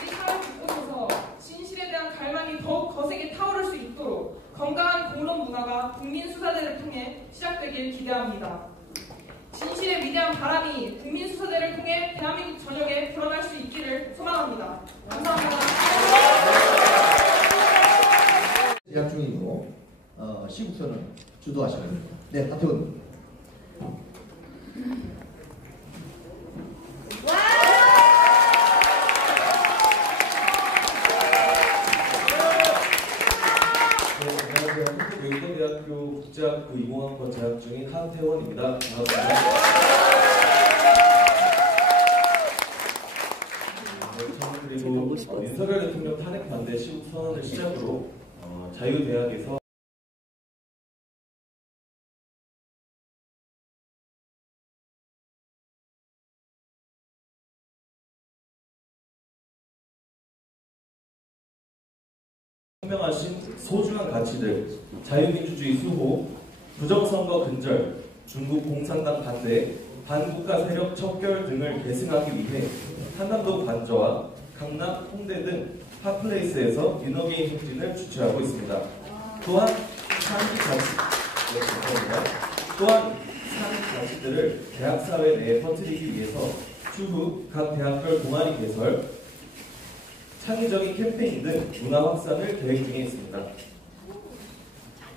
우리 사회 곳곳에서 진실에 대한 갈망이 더욱 거세게 타오를 수 있도록 건강한 공론 문화가 국민수사대를 통해 시작되길 기대합니다. 진실의 위대한 바람이 국민수사대를 통해 대한민국 전역에 불어날 수 있기를 소망합니다. 감사합니다. 제작 중이고 시국선을 주도하시는 겁니다. 네, 하태원. 경희대학교 국제학부 이공학과 재학 중인 하태원입니다. 반갑습니다. 저는 그리고 윤석열 대통령 탄핵 반대 시국 선언을 시작으로 자유대학에서 설명하신 소중한 가치들, 자유민주주의 수호, 부정선거 근절, 중국 공산당 반대, 반국가 세력 척결 등을 계승하기 위해 한남동 관저와 강남, 홍대 등 핫플레이스에서 인어게임 행진을 주최하고 있습니다. 또한 상위 가치들을 대학사회 내에 퍼뜨리기 위해서 추후 각 대학별 동아리 개설, 창의적인 캠페인 등 문화 확산을 계획 중에 있습니다.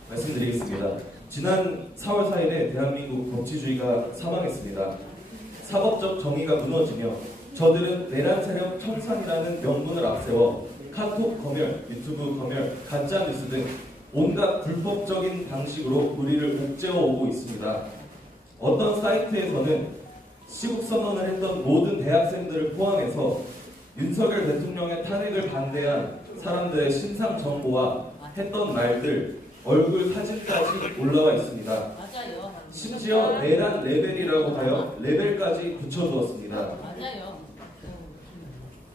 말씀드리겠습니다. 지난 4월 4일에 대한민국 법치주의가 사망했습니다. 사법적 정의가 무너지며 저들은 내란 세력 청산이라는 명분을 앞세워 카톡 검열, 유튜브 검열, 가짜뉴스 등 온갖 불법적인 방식으로 우리를 옥죄어오고 있습니다. 어떤 사이트에서는 시국선언을 했던 모든 대학생들을 포함해서 윤석열 대통령의 탄핵을 반대한 사람들의 신상 정보와 했던 말들, 얼굴 사진까지 올라와 있습니다. 맞아요. 심지어 내란 레벨이라고 하여 레벨까지 붙여두었습니다. 맞아요.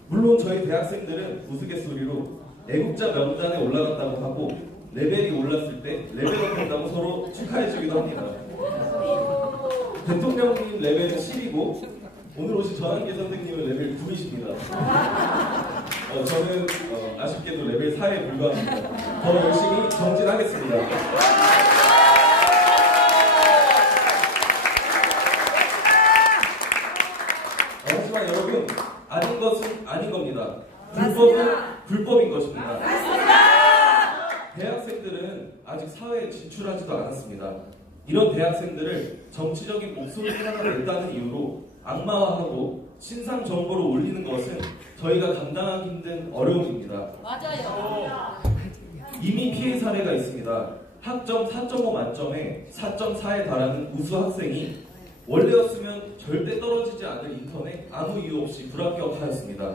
물론 저희 대학생들은 우스갯소리로 애국자 명단에 올라갔다고 하고 레벨이 올랐을 때 레벨업 했다고 서로 축하해주기도 합니다. 대통령님 레벨은 10이고 오늘 오신 전한계 선생님은 레벨 9이십니다. 저는 아쉽게도 레벨 4에 불과합니다. 더 열심히 정진하겠습니다. 하지만 여러분, 아닌 것은 아닌 겁니다. 불법은 불법인 것입니다. 맞습니다. 대학생들은 아직 사회에 진출하지도 않았습니다. 이런 대학생들을 정치적인 목소리를 하나 냈다는 이유로 악마화하고 신상 정보로 올리는 것은 저희가 감당하기 힘든 어려움입니다. 맞아요. 이미 피해 사례가 있습니다. 학점 4.5 만점에 4.4에 달하는 우수 학생이 원래였으면 절대 떨어지지 않을 인턴에 아무 이유 없이 불합격하였습니다.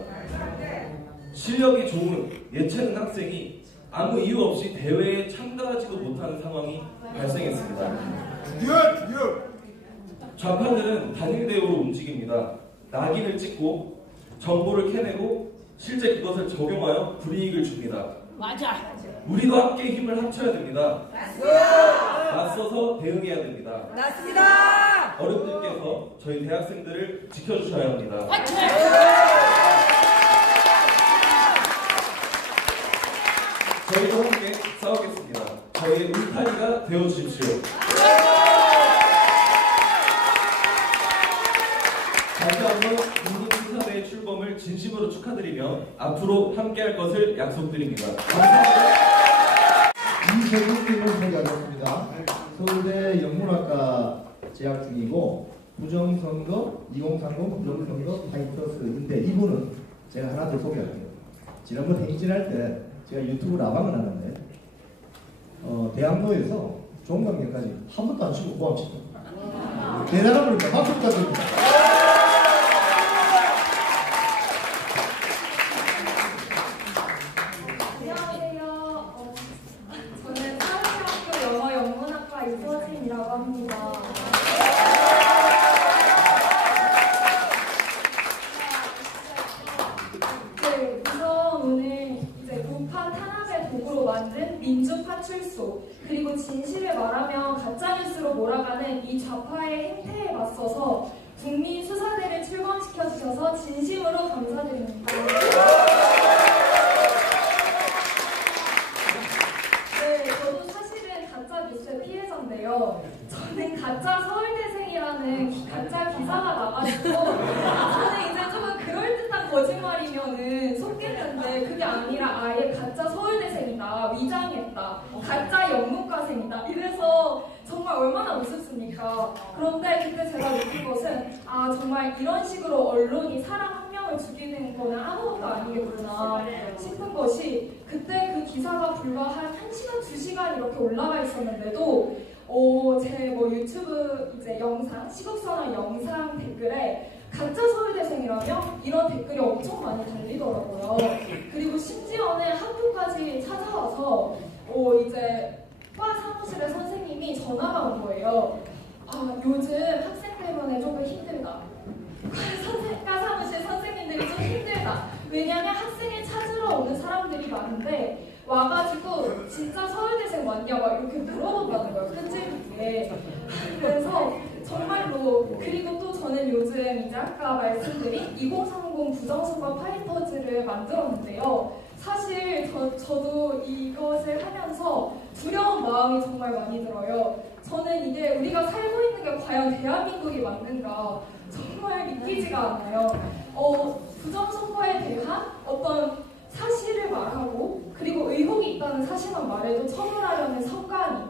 실력이 좋은 예체능 학생이 아무 이유 없이 대회에 참가하지도 못하는 상황이 발생했습니다. 좌파들은 단일대우로 움직입니다. 낙인을 찍고 정보를 캐내고 실제 그것을 적용하여 불이익을 줍니다. 맞아. 우리도 함께 힘을 합쳐야 됩니다. 맞서서 대응해야 됩니다. 맞습니다. 어른들께서 저희 대학생들을 지켜주셔야 합니다. 화이팅! 저희도 함께 싸우겠습니다. 저희의 울타리가 되어주십시오. 다시 한번 국민수사대의 출범을 진심으로 축하드리며 앞으로 함께할 것을 약속드립니다. 감사합니다. 김세국 님을 소개하겠습니다. 서울대 영문학과 재학 중이고 부정선거 2030 부정선거 파이터스인데 이분은 제가 하나 더 소개할게요. 지난번 행진할 때 제가 유튜브 라방을 하는데 대학로에서 종강역까지 한 번도 안 쉬고 고함칩니다. 대단한 분입니다. 박수 부탁드립니다. 안녕하세요. 저는 사회학교 영어 영문학과 이서진이라고 합니다. 네, 우선 오늘 이제 우파 탄압의 도구로 만든 민주 파출소 그리고 진실을 말하면 가짜뉴스로 몰아가는 이 좌파의 행태에 맞서서 국민 수사대를 출범시켜 주셔서 진심으로 감사드립니다. 네, 저도 사실은 가짜 뉴스의 피해자인데요. 저는 가짜 서울대생이라는 가짜 기사가 나가지고 저는 이제 조금 그럴듯한 거짓말이면은 속겠는데 그게 아니라 아예 가짜 서울대생이다, 위장했다, 가짜 영문과생이다 이래서 정말 얼마나 우습습니까? 그런데 그때 제가 느낀 것은 아 정말 이런 식으로 언론이 사람 한 명을 죽이는 거는 아무것도 아니겠구나 싶은 것이 그때 그 기사가 불과 한 1시간, 2시간 이렇게 올라가 있었는데도 제 뭐 유튜브 이제 영상, 시국선언 영상 댓글에 가짜 서울대생이라며 이런 댓글이 엄청 많이 달리더라고요. 그리고 심지어는 학교까지 찾아와서 이제 과 사무실에 선생님이 전화가 온 거예요. 아 요즘 학생 때문에 조금 힘들다. 과 사무실 선생님들이 좀 힘들다. 왜냐면 학생을 찾으러 오는 사람들이 많은데 와가지고 진짜 서울대생 왔냐 막 이렇게 물어본다는 거예요. 끈질기게. 그래서 정말로 그리고 또 저는 요즘 이제 아까 말씀드린 2030 부정선거 파이터즈를 만들었는데요. 사실 저도 이것을 하면서 두려운 마음이 정말 많이 들어요. 저는 이게 우리가 살고 있는 게 과연 대한민국이 맞는가 정말 믿기지가 않아요. 부정선거에 대한 어떤 사실을 말하고 그리고 의혹이 있다는 사실만 말해도 처벌하려는 선관위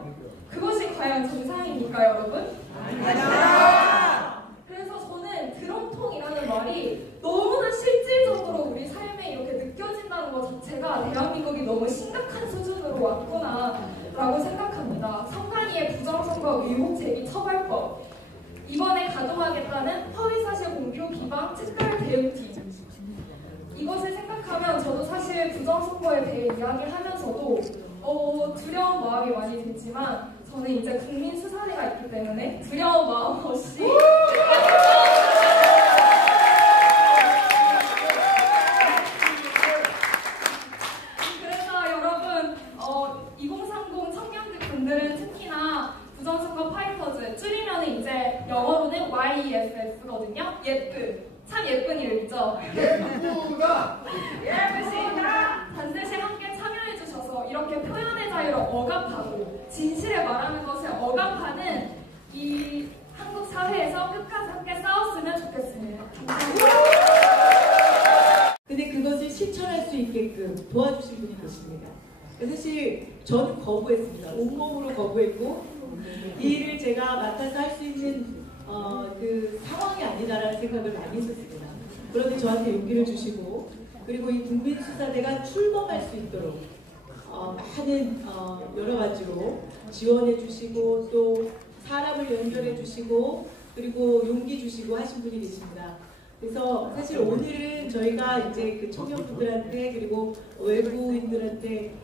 그것이 과연 정상입니까 여러분? 아닙니다. 그래서 저는 드럼통이라는 말이 너무나 실질적으로 우리 삶에 이렇게 느껴진다는 것 자체가 대한민국이 너무 심각한 수준으로 왔구나 라고 생각합니다. 선관위의 부정선거 의혹 제기 처벌법 이번에 가동하겠다는 허위사실 공표 비방 특별 대응팀 이것을 생각하면 저도 사실 부정선거에 대해 이야기하면서도 두려운 마음이 많이 들지만 저는 이제 국민 수사대가 있기 때문에 두려운 마음 없이 그래서 여러분 2030 청년들 분들은 특히나 부정선거 파이터즈 줄이면 이제 영어로는 YESS거든요. 예쁜 참 예쁜 이름이죠. 예쁘다. 예쁘시다. 반드시 함께 참여해주셔서 이렇게 표현의 자유를 억압하고 진실을 말하는 것을 억압하는 이 한국 사회에서 끝까지 함께 싸웠으면 좋겠습니다. 감사합니다. 근데 그것을 실천할 수 있게끔 도와주신 분이 계십니다. 사실 저는 거부했습니다. 온몸으로 거부했고 이 일을 제가 맡아서 할 수 있는 그 상황이 아니다라는 생각을 많이 했었습니다. 그런데 저한테 용기를 주시고 그리고 이 국민수사대가 출범할 수 있도록 많은 여러 가지로 지원해 주시고 또 사람을 연결해 주시고 그리고 용기 주시고 하신 분이 계십니다. 그래서 사실 오늘은 저희가 이제 그 청년분들한테 그리고 외부인들한테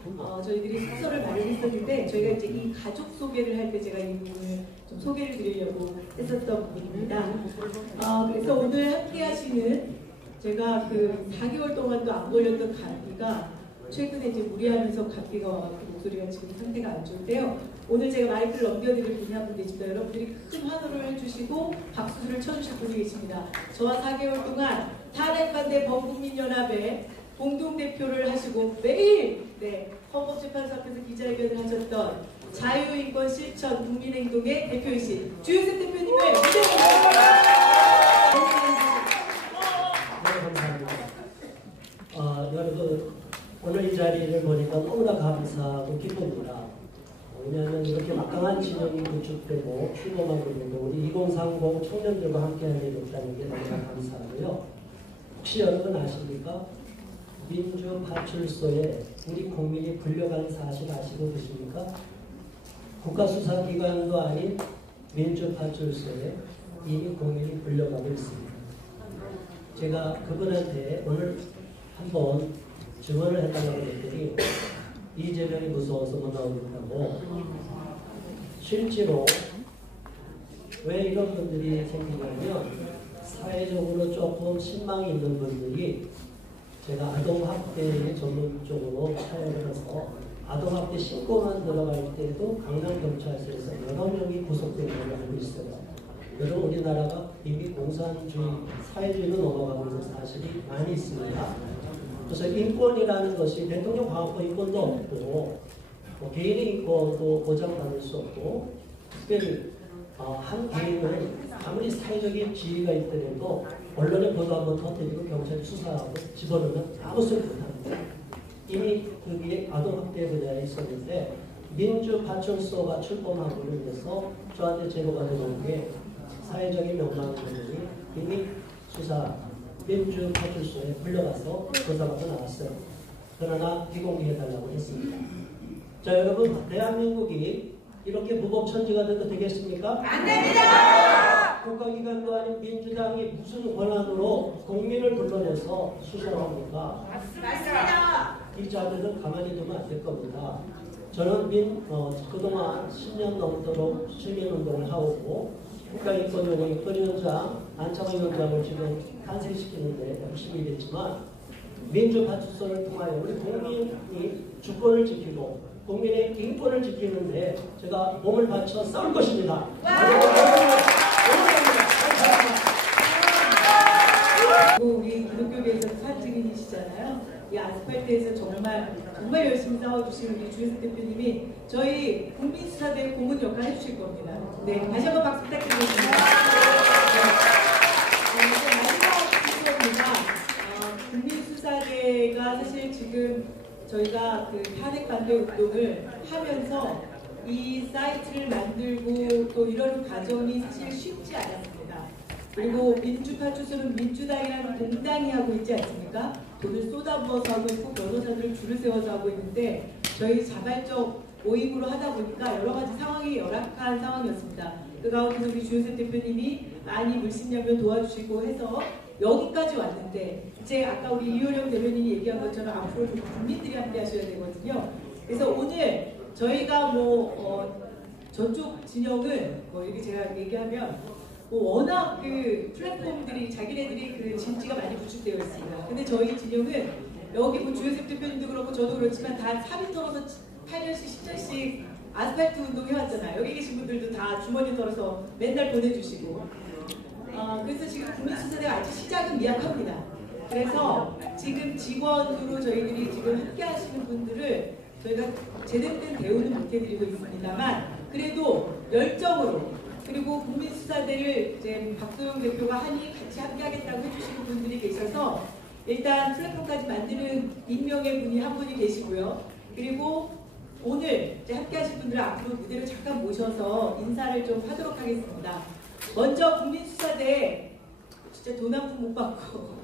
저희들이 숙소를 마련했었는데 저희가 이제 이 가족 소개를 할 때 제가 이 부분을 좀 소개를 드리려고 했었던 부분입니다. 그래서 오늘 함께 하시는 제가 그 4개월 동안도 안 걸렸던 감기가 최근에 이제 무리하면서 감기가 와서 목소리가 지금 상태가 안 좋은데요. 오늘 제가 마이크를 넘겨드릴 분이 한 분 계십니다. 여러분들이 큰 환호를 해주시고 박수를 쳐주실 분이 계십니다. 저와 4개월 동안 탄핵반대 범국민연합의 공동대표를 하시고 매일 헌법재판소 앞에서 기자회견을 하셨던 자유인권 실천 국민행동의 대표이신 주효셉 대표님을 무대에 여러분 오늘 이 자리를 보니까 너무나 감사하고 기쁩니다. 왜냐하면 이렇게 막강한 진영이 구축되고 출범하게 되고 우리 2030 청년들과 함께하게 됐다는 게 너무나 감사하고요. 혹시 여러분 아십니까? 민주파출소에 우리 국민이 불려간 사실 아시고 계십니까? 국가수사기관도 아닌 민주파출소에 이미 국민이 불려가고 있습니다. 제가 그분한테 오늘 한번 증언을 해달라고 했더니 이재명이 무서워서 못 나오겠다고. 실제로 왜 이런 분들이 생기냐면 사회적으로 조금 신망이 있는 분들이 제가 아동학대에 전문적으로 사용을 해서 아동학대 신고만 들어갈 때도 강남경찰서에서 여러 명이 구속된 걸로 알고 있어요. 여러분 우리나라가 이미 공산주의, 사회주의로 넘어가고 있는 사실이 많이 있습니다. 그래서 인권이라는 것이 대통령 방어권 인권도 없고 개인의 인권도 보장받을 수 없고 특별히 한 개인은 아무리 사회적인 지위가 있더라도 언론에 보도 한번 터뜨리고 경찰이 수사하고 집어넣으면 아무 소리 못합니다. 이미 거기에 아동학대 분야에 있었는데 민주파출소가 출범하고 인해서 저한테 제보가 들어온 게 사회적인 명망을 보더니 이미 수사 민주파출소에 불려가서 조사받고 나왔어요. 그러나 비공개해달라고 했습니다. 자 여러분 대한민국이 이렇게 무법천지가 돼도 되겠습니까? 안 됩니다! 국가기관도 아닌 민주당이 무슨 권한으로 국민을 불러내서 수사를 합니까? 맞습니다! 이 자들은 가만히 두면 안 될 겁니다. 저는 그동안 10년 넘도록 시민운동을 하고 국가인권위원회 위원장 안창호 위원장을 지금 탄생시키는데 열심히 일했지만 민주파출소를 통하여 우리 국민이 주권을 지키고 국민의 인권을 지키는데 제가 몸을 바쳐 싸울 것입니다. 우리 기독교계에서 사증인이시잖아요. 이 아스팔트에서 정말 열심히 싸워주신 우리 주혜석 대표님이 저희 국민수사대 고문 역할 해주실 겁니다. 네, 다시 한번 박수 부탁드리겠습니다. 마지막 순서입니다. 국민수사대가 사실 지금 저희가 그 탄핵 반대 운동을 하면서 이 사이트를 만들고 또 이런 과정이 사실 쉽지 않았습니다. 그리고 민주파출소는 민주당이라는 공당이 하고 있지 않습니까? 돈을 쏟아부어서 하고 있고 변호사들을 줄을 세워서 하고 있는데 저희 자발적 모임으로 하다 보니까 여러 가지 상황이 열악한 상황이었습니다. 그 가운데서 우리 주혜석 대표님이 많이 물심양면 도와주시고 해서 여기까지 왔는데 이제 아까 우리 이효령 대변인이 얘기한 것처럼 앞으로 국민들이 함께 하셔야 되거든요. 그래서 오늘 저희가 저쪽 진영은 이렇게 제가 얘기하면 워낙 그 플랫폼들이 자기네들이 그 진지가 많이 구축되어 있습니다. 근데 저희 진영은 여기 주혜석 대표님도 그렇고 저도 그렇지만 다 사비 털어서 8년씩 10년씩 아스팔트 운동 해왔잖아요. 여기 계신 분들도 다 주머니 털어서 맨날 보내주시고 그래서 지금 국민수사대가 아직 시작은 미약합니다. 그래서 지금 직원으로 저희들이 지금 함께 하시는 분들을 저희가 제대로 된 대우는 못 해드리고 있습니다만 그래도 열정으로 그리고 국민수사대를 이제 박소영 대표가 같이 함께 하겠다고 해주시는 분들이 계셔서 일단 플랫폼까지 만드는 익명의 분이 한 분이 계시고요. 그리고 오늘 이제 함께 하실 분들은 앞으로 무대를 잠깐 모셔서 인사를 좀 하도록 하겠습니다. 먼저 국민수사대 진짜 돈 한 푼 못 받고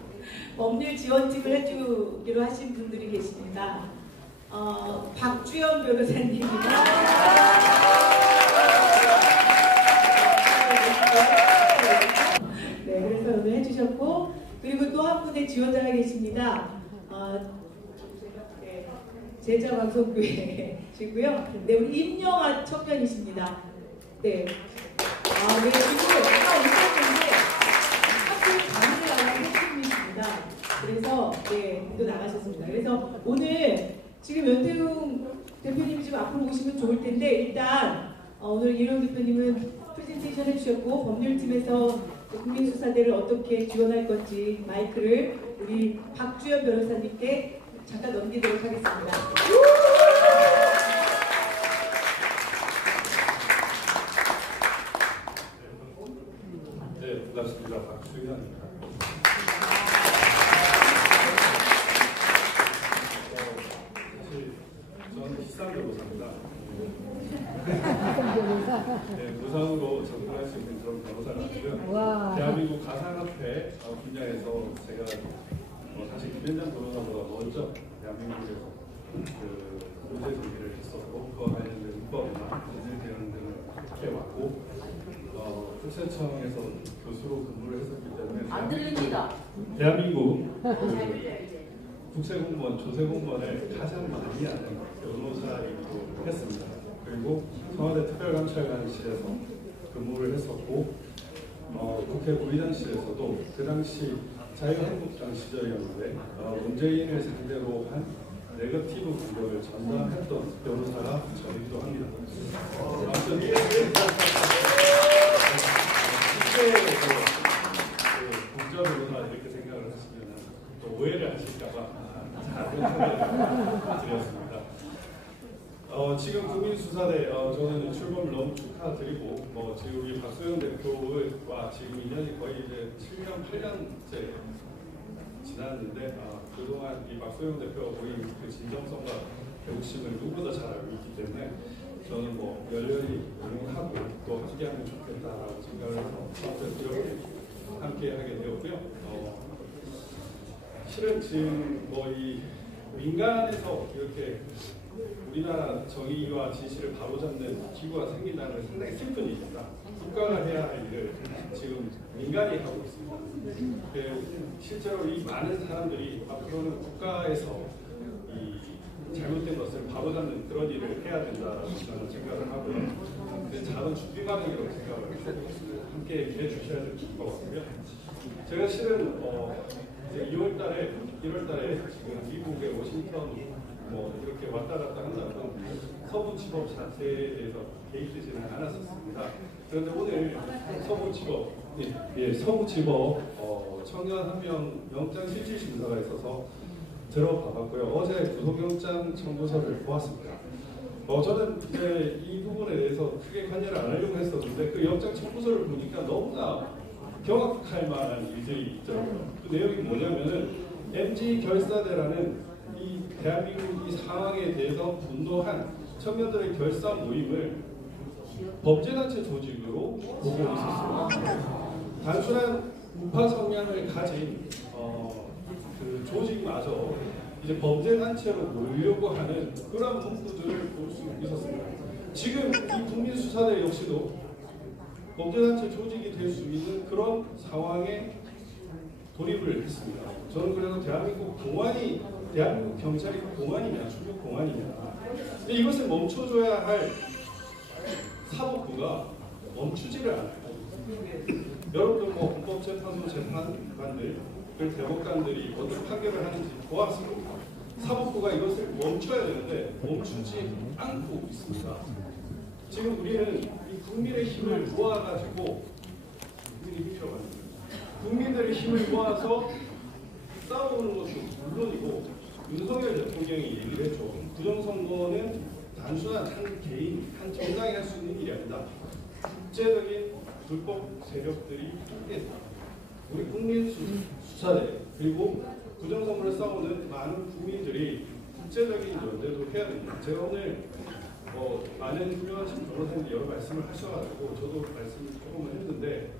법률 지원팀을 해주기로 하신 분들이 계십니다. 박주연 변호사님입니다. 네, 그래서 오늘 해주셨고 그리고 또 한 분의 지원자가 계십니다. 네, 제자방송교회시고요. 네, 우리 임영아 청년이십니다. 네. 네, 그리고 아까 오셨는데 학교 강의라는 회장님이십니다. 그래서 네, 또 나가셨습니다. 그래서 오늘 지금 연태웅 대표님이 지금 앞으로 오시면 좋을 텐데 일단 오늘 이효령 대표님은 프레젠테이션 해주셨고 법률팀에서 국민수사대를 어떻게 지원할 건지 마이크를 우리 박주연 변호사님께 잠깐 넘기도록 하겠습니다. 네, 반갑습니다. 박주연입니다. 사실 저는 희상 변호사입니다. 네, 무상으로 접근할 수 있는 그런 변호사가 아니고요. 와. 대한민국 가상화폐 분야에서 제가 사실 김현장 변호사보다 먼저 대한민국에서 그 문제 제기를 했었고 그와 관련된 문법이나 문제 대응 등을 해왔고 국세청에서 교수로 근무를 했었기 때문에 안 들립니다. 대한민국 잘 들려요, 이제. 국세공무원, 조세공무원을 가장 많이 하는 변호사이기도 했습니다. 그리고 청와대 특별감찰관실에서 근무를 했었고 국회 부의장실에서도 그 당시 자유한국당 시절이었는데 문재인을 상대로 한 네거티브 공격을 전담했던 변호사가 저이기도 합니다. 아무튼 국자 변호사 이렇게 생각을 하시면 또 오해를 하실까봐 작은 소개를 드렸습니다. 지금 국민수사대 저는 출범을 너무 축하드리고 지금 우리 박소영 대표와 지금 인연이 거의 이제 7년, 8년째 지났는데 그동안 이 박소영 대표가 보인 그 진정성과 배우심을 누구보다 잘 알고 있기 때문에 저는 열렬히 응원하고 또 함께하면 좋겠다라고 생각을 해서 이렇게 함께하게 되었고요. 실은 지금 이 민간에서 이렇게 우리나라 정의와 진실을 바로잡는 기구가 생긴다는 건 상당히 슬픈 일입니다. 국가가 해야 할 일을 지금 민간이 하고 있습니다. 실제로 이 많은 사람들이 앞으로는 국가에서 이 잘못된 것을 바로잡는 그런 일을 해야 된다라고 저는 생각을 하고요. 작은 준비 과정이라고 생각을 하고 함께 해주셔야 될 것 같고요. 제가 실은 1월달에 지금 미국의 워싱턴 이렇게 왔다 갔다 한다면 서부지법 자체에 대해서 개입되지는 않았었습니다. 그런데 오늘 서부지법 청년 한 명 영장 실질 심사가 있어서 들어봐봤고요. 어제 구속영장 청구서를 보았습니다. 저는 이제 이 부분에 대해서 크게 관여를 안 하려고 했었는데 그 영장 청구서를 보니까 너무나 경악할 만한 일들이 있더라고요. 그 내용이 뭐냐면은 MG 결사대라는 이 대한민국 이 상황에 대해서 분노한 청년들의 결사 모임을 범죄단체 조직으로 보고 있었습니다. 단순한 우파 성향을 가진 그 조직마저 이제 범죄단체로 몰려고 하는 그런 문구들을 볼 수 있었습니다. 지금 이 국민수사대 역시도 범죄단체 조직이 될 수 있는 그런 상황에 돌입을 했습니다. 저는 그래서 대한민국 경찰이 공안이냐, 출국 공안이냐. 근데 이것을 멈춰줘야 할 사법부가 멈추지를 않아요. 여러분들 헌법재판소 재판관들, 대법관들이 어떤 판결을 하는지 보았습니다. 사법부가 이것을 멈춰야 되는데 멈추지 않고 있습니다. 지금 우리는 이 국민의 힘을 모아가지고 국민들의 힘을 모아서 싸워오는 것은 물론이고 윤석열 대통령이 얘기를 했죠. 부정선거는 단순한 한 개인, 한 정당이 할 수 있는 일이 아니다. 국제적인 불법 세력들이 함께 우리 국민수사대 그리고 부정선거를 싸우는 많은 국민들이 국제적인 연대도 해야 됩니다. 제가 오늘 많은 훌륭하신 변호사님이 여러 말씀을 하셔가지고 저도 말씀을 조금은 했는데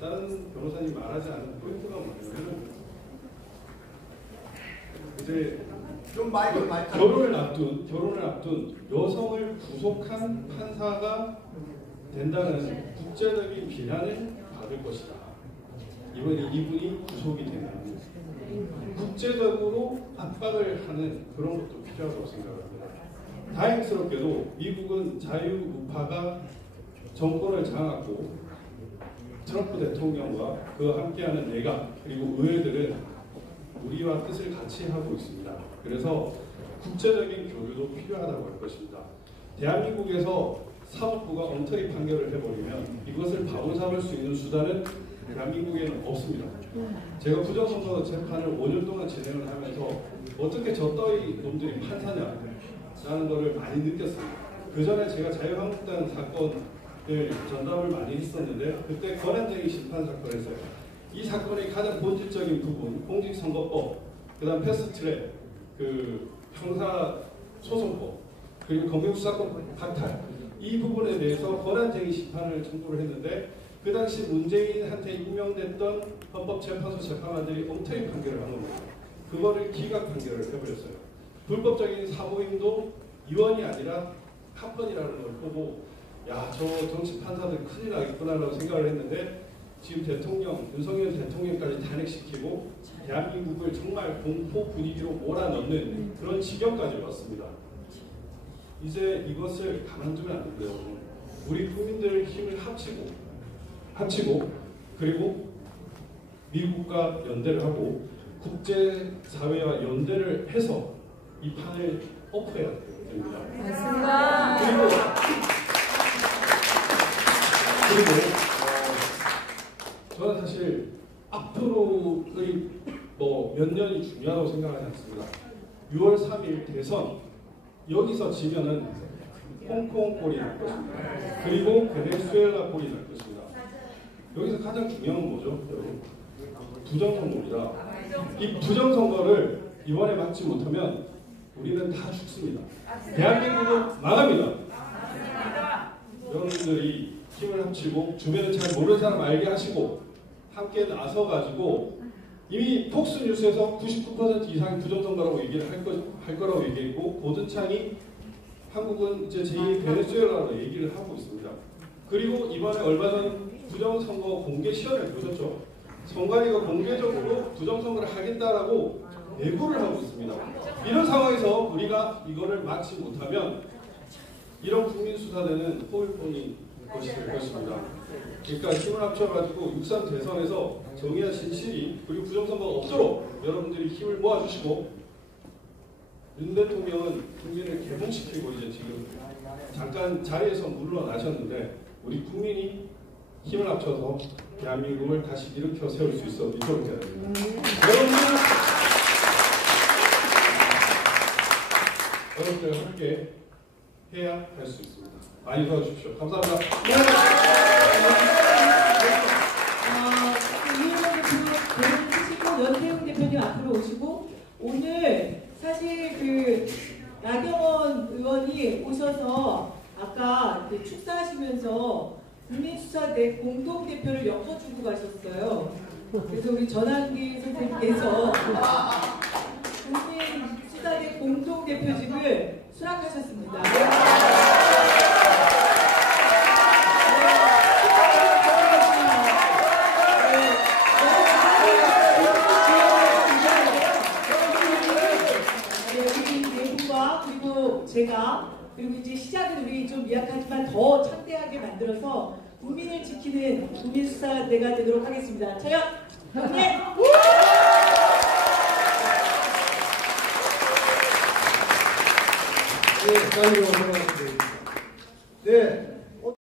다른 변호사님 말하지 않은 포인트가 뭐냐면 이제 좀 결혼을 앞둔 여성을 구속한 판사가 된다는 국제적인 비난을 받을 것이다. 이번에 이분이 구속이 되면 국제적으로 압박을 하는 그런 것도 필요하다고 생각합니다. 다행스럽게도 미국은 자유우파가 정권을 장악하고 트럼프 대통령과 그와 함께하는 내각 그리고 의회들은 우리와 뜻을 같이 하고 있습니다. 그래서 국제적인 교류도 필요하다고 할 것입니다. 대한민국에서 사법부가 엉터리 판결을 해버리면 이것을 바로잡을 수 있는 수단은 대한민국에는 없습니다. 제가 부정선거 재판을 5년 동안 진행을 하면서 어떻게 저 따위 놈들이 판사냐라는 것을 많이 느꼈습니다. 그 전에 제가 자유한국당 사건을 전담을 많이 했었는데 그때 권한쟁의 심판 사건에서 이 사건의 가장 본질적인 부분, 공직선거법, 그 다음 패스트트랙, 그 형사소송법, 그리고 검경수사권 박탈 이 부분에 대해서 권한쟁의 심판을 청구를 했는데 그 당시 문재인한테 임명됐던 헌법재판소 재판관들이 엉터리 판결을 한 겁니다. 그거를 기각 판결을 해버렸어요. 불법적인 사모임도 위원이 아니라 합헌이라는 걸 보고 야, 저 정치 판사들 큰일 나겠구나라고 생각을 했는데 지금 대통령, 윤석열 대통령까지 탄핵시키고 대한민국을 정말 공포 분위기로 몰아넣는 그런 지경까지 왔습니다. 이제 이것을 가만두면 안 돼요. 우리 국민들 힘을 합치고 그리고 미국과 연대를 하고 국제사회와 연대를 해서 이 판을 엎어야 됩니다. 맞습니다. 그리고 저는 사실 앞으로의 몇 년이 중요하다고 생각하지 않습니다. 6월 3일 대선 여기서 지면은 홍콩 꼴이 날 것입니다. 그리고 베네수엘라 꼴이 날 것입니다. 여기서 가장 중요한 건 뭐죠? 여러분? 부정선거입니다. 이 부정선거를 이번에 막지 못하면 우리는 다 죽습니다. 대한민국은 망합니다. 여러분들이 힘을 합치고 주변에 잘 모르는 사람 알게 하시고 함께 나서가지고 이미 폭스뉴스에서 99% 이상이 부정선거라고 얘기를 할 거라고 얘기했고 고든창이 한국은 이제 제2의 베네수엘라로 얘기를 하고 있습니다. 그리고 이번에 얼마 전 부정선거 공개 시연을 보셨죠? 선관위가 공개적으로 부정선거를 하겠다라고 예고를 하고 있습니다. 이런 상황에서 우리가 이거를 막지 못하면 이런 국민수사대는 호일폰이 것이 될 것입니다. 그러니까 힘을 합쳐가지고 6.3 대선에서 정의와 진실이 그리고 부정선거가 없도록 여러분들이 힘을 모아주시고 윤 대통령은 국민을 개몽시키고 이제 지금 잠깐 자리에서 물러나셨는데 우리 국민이 힘을 합쳐서 대한민국을 다시 일으켜 세울 수 있도록 해야 됩니다. 여러분들 함께 해야 할 수 있습니다. 많이 도와주십시오. 감사합니다. 이현정 대표, 연태웅 대표님 앞으로 오시고 오늘 사실 나경원 의원이 오셔서 아까 축사하시면서 국민수사대 공동대표를 엮어주고 가셨어요. 그래서 우리 전한기 선생님께서 국민수사대 공동대표직을 수락하셨습니다. 그리고 제가 그리고 이제 시작은 우리 좀 미약하지만 더 창대하게 만들어서 국민을 지키는 국민수사대가 되도록 하겠습니다. 차렷! 경례! 네, 네.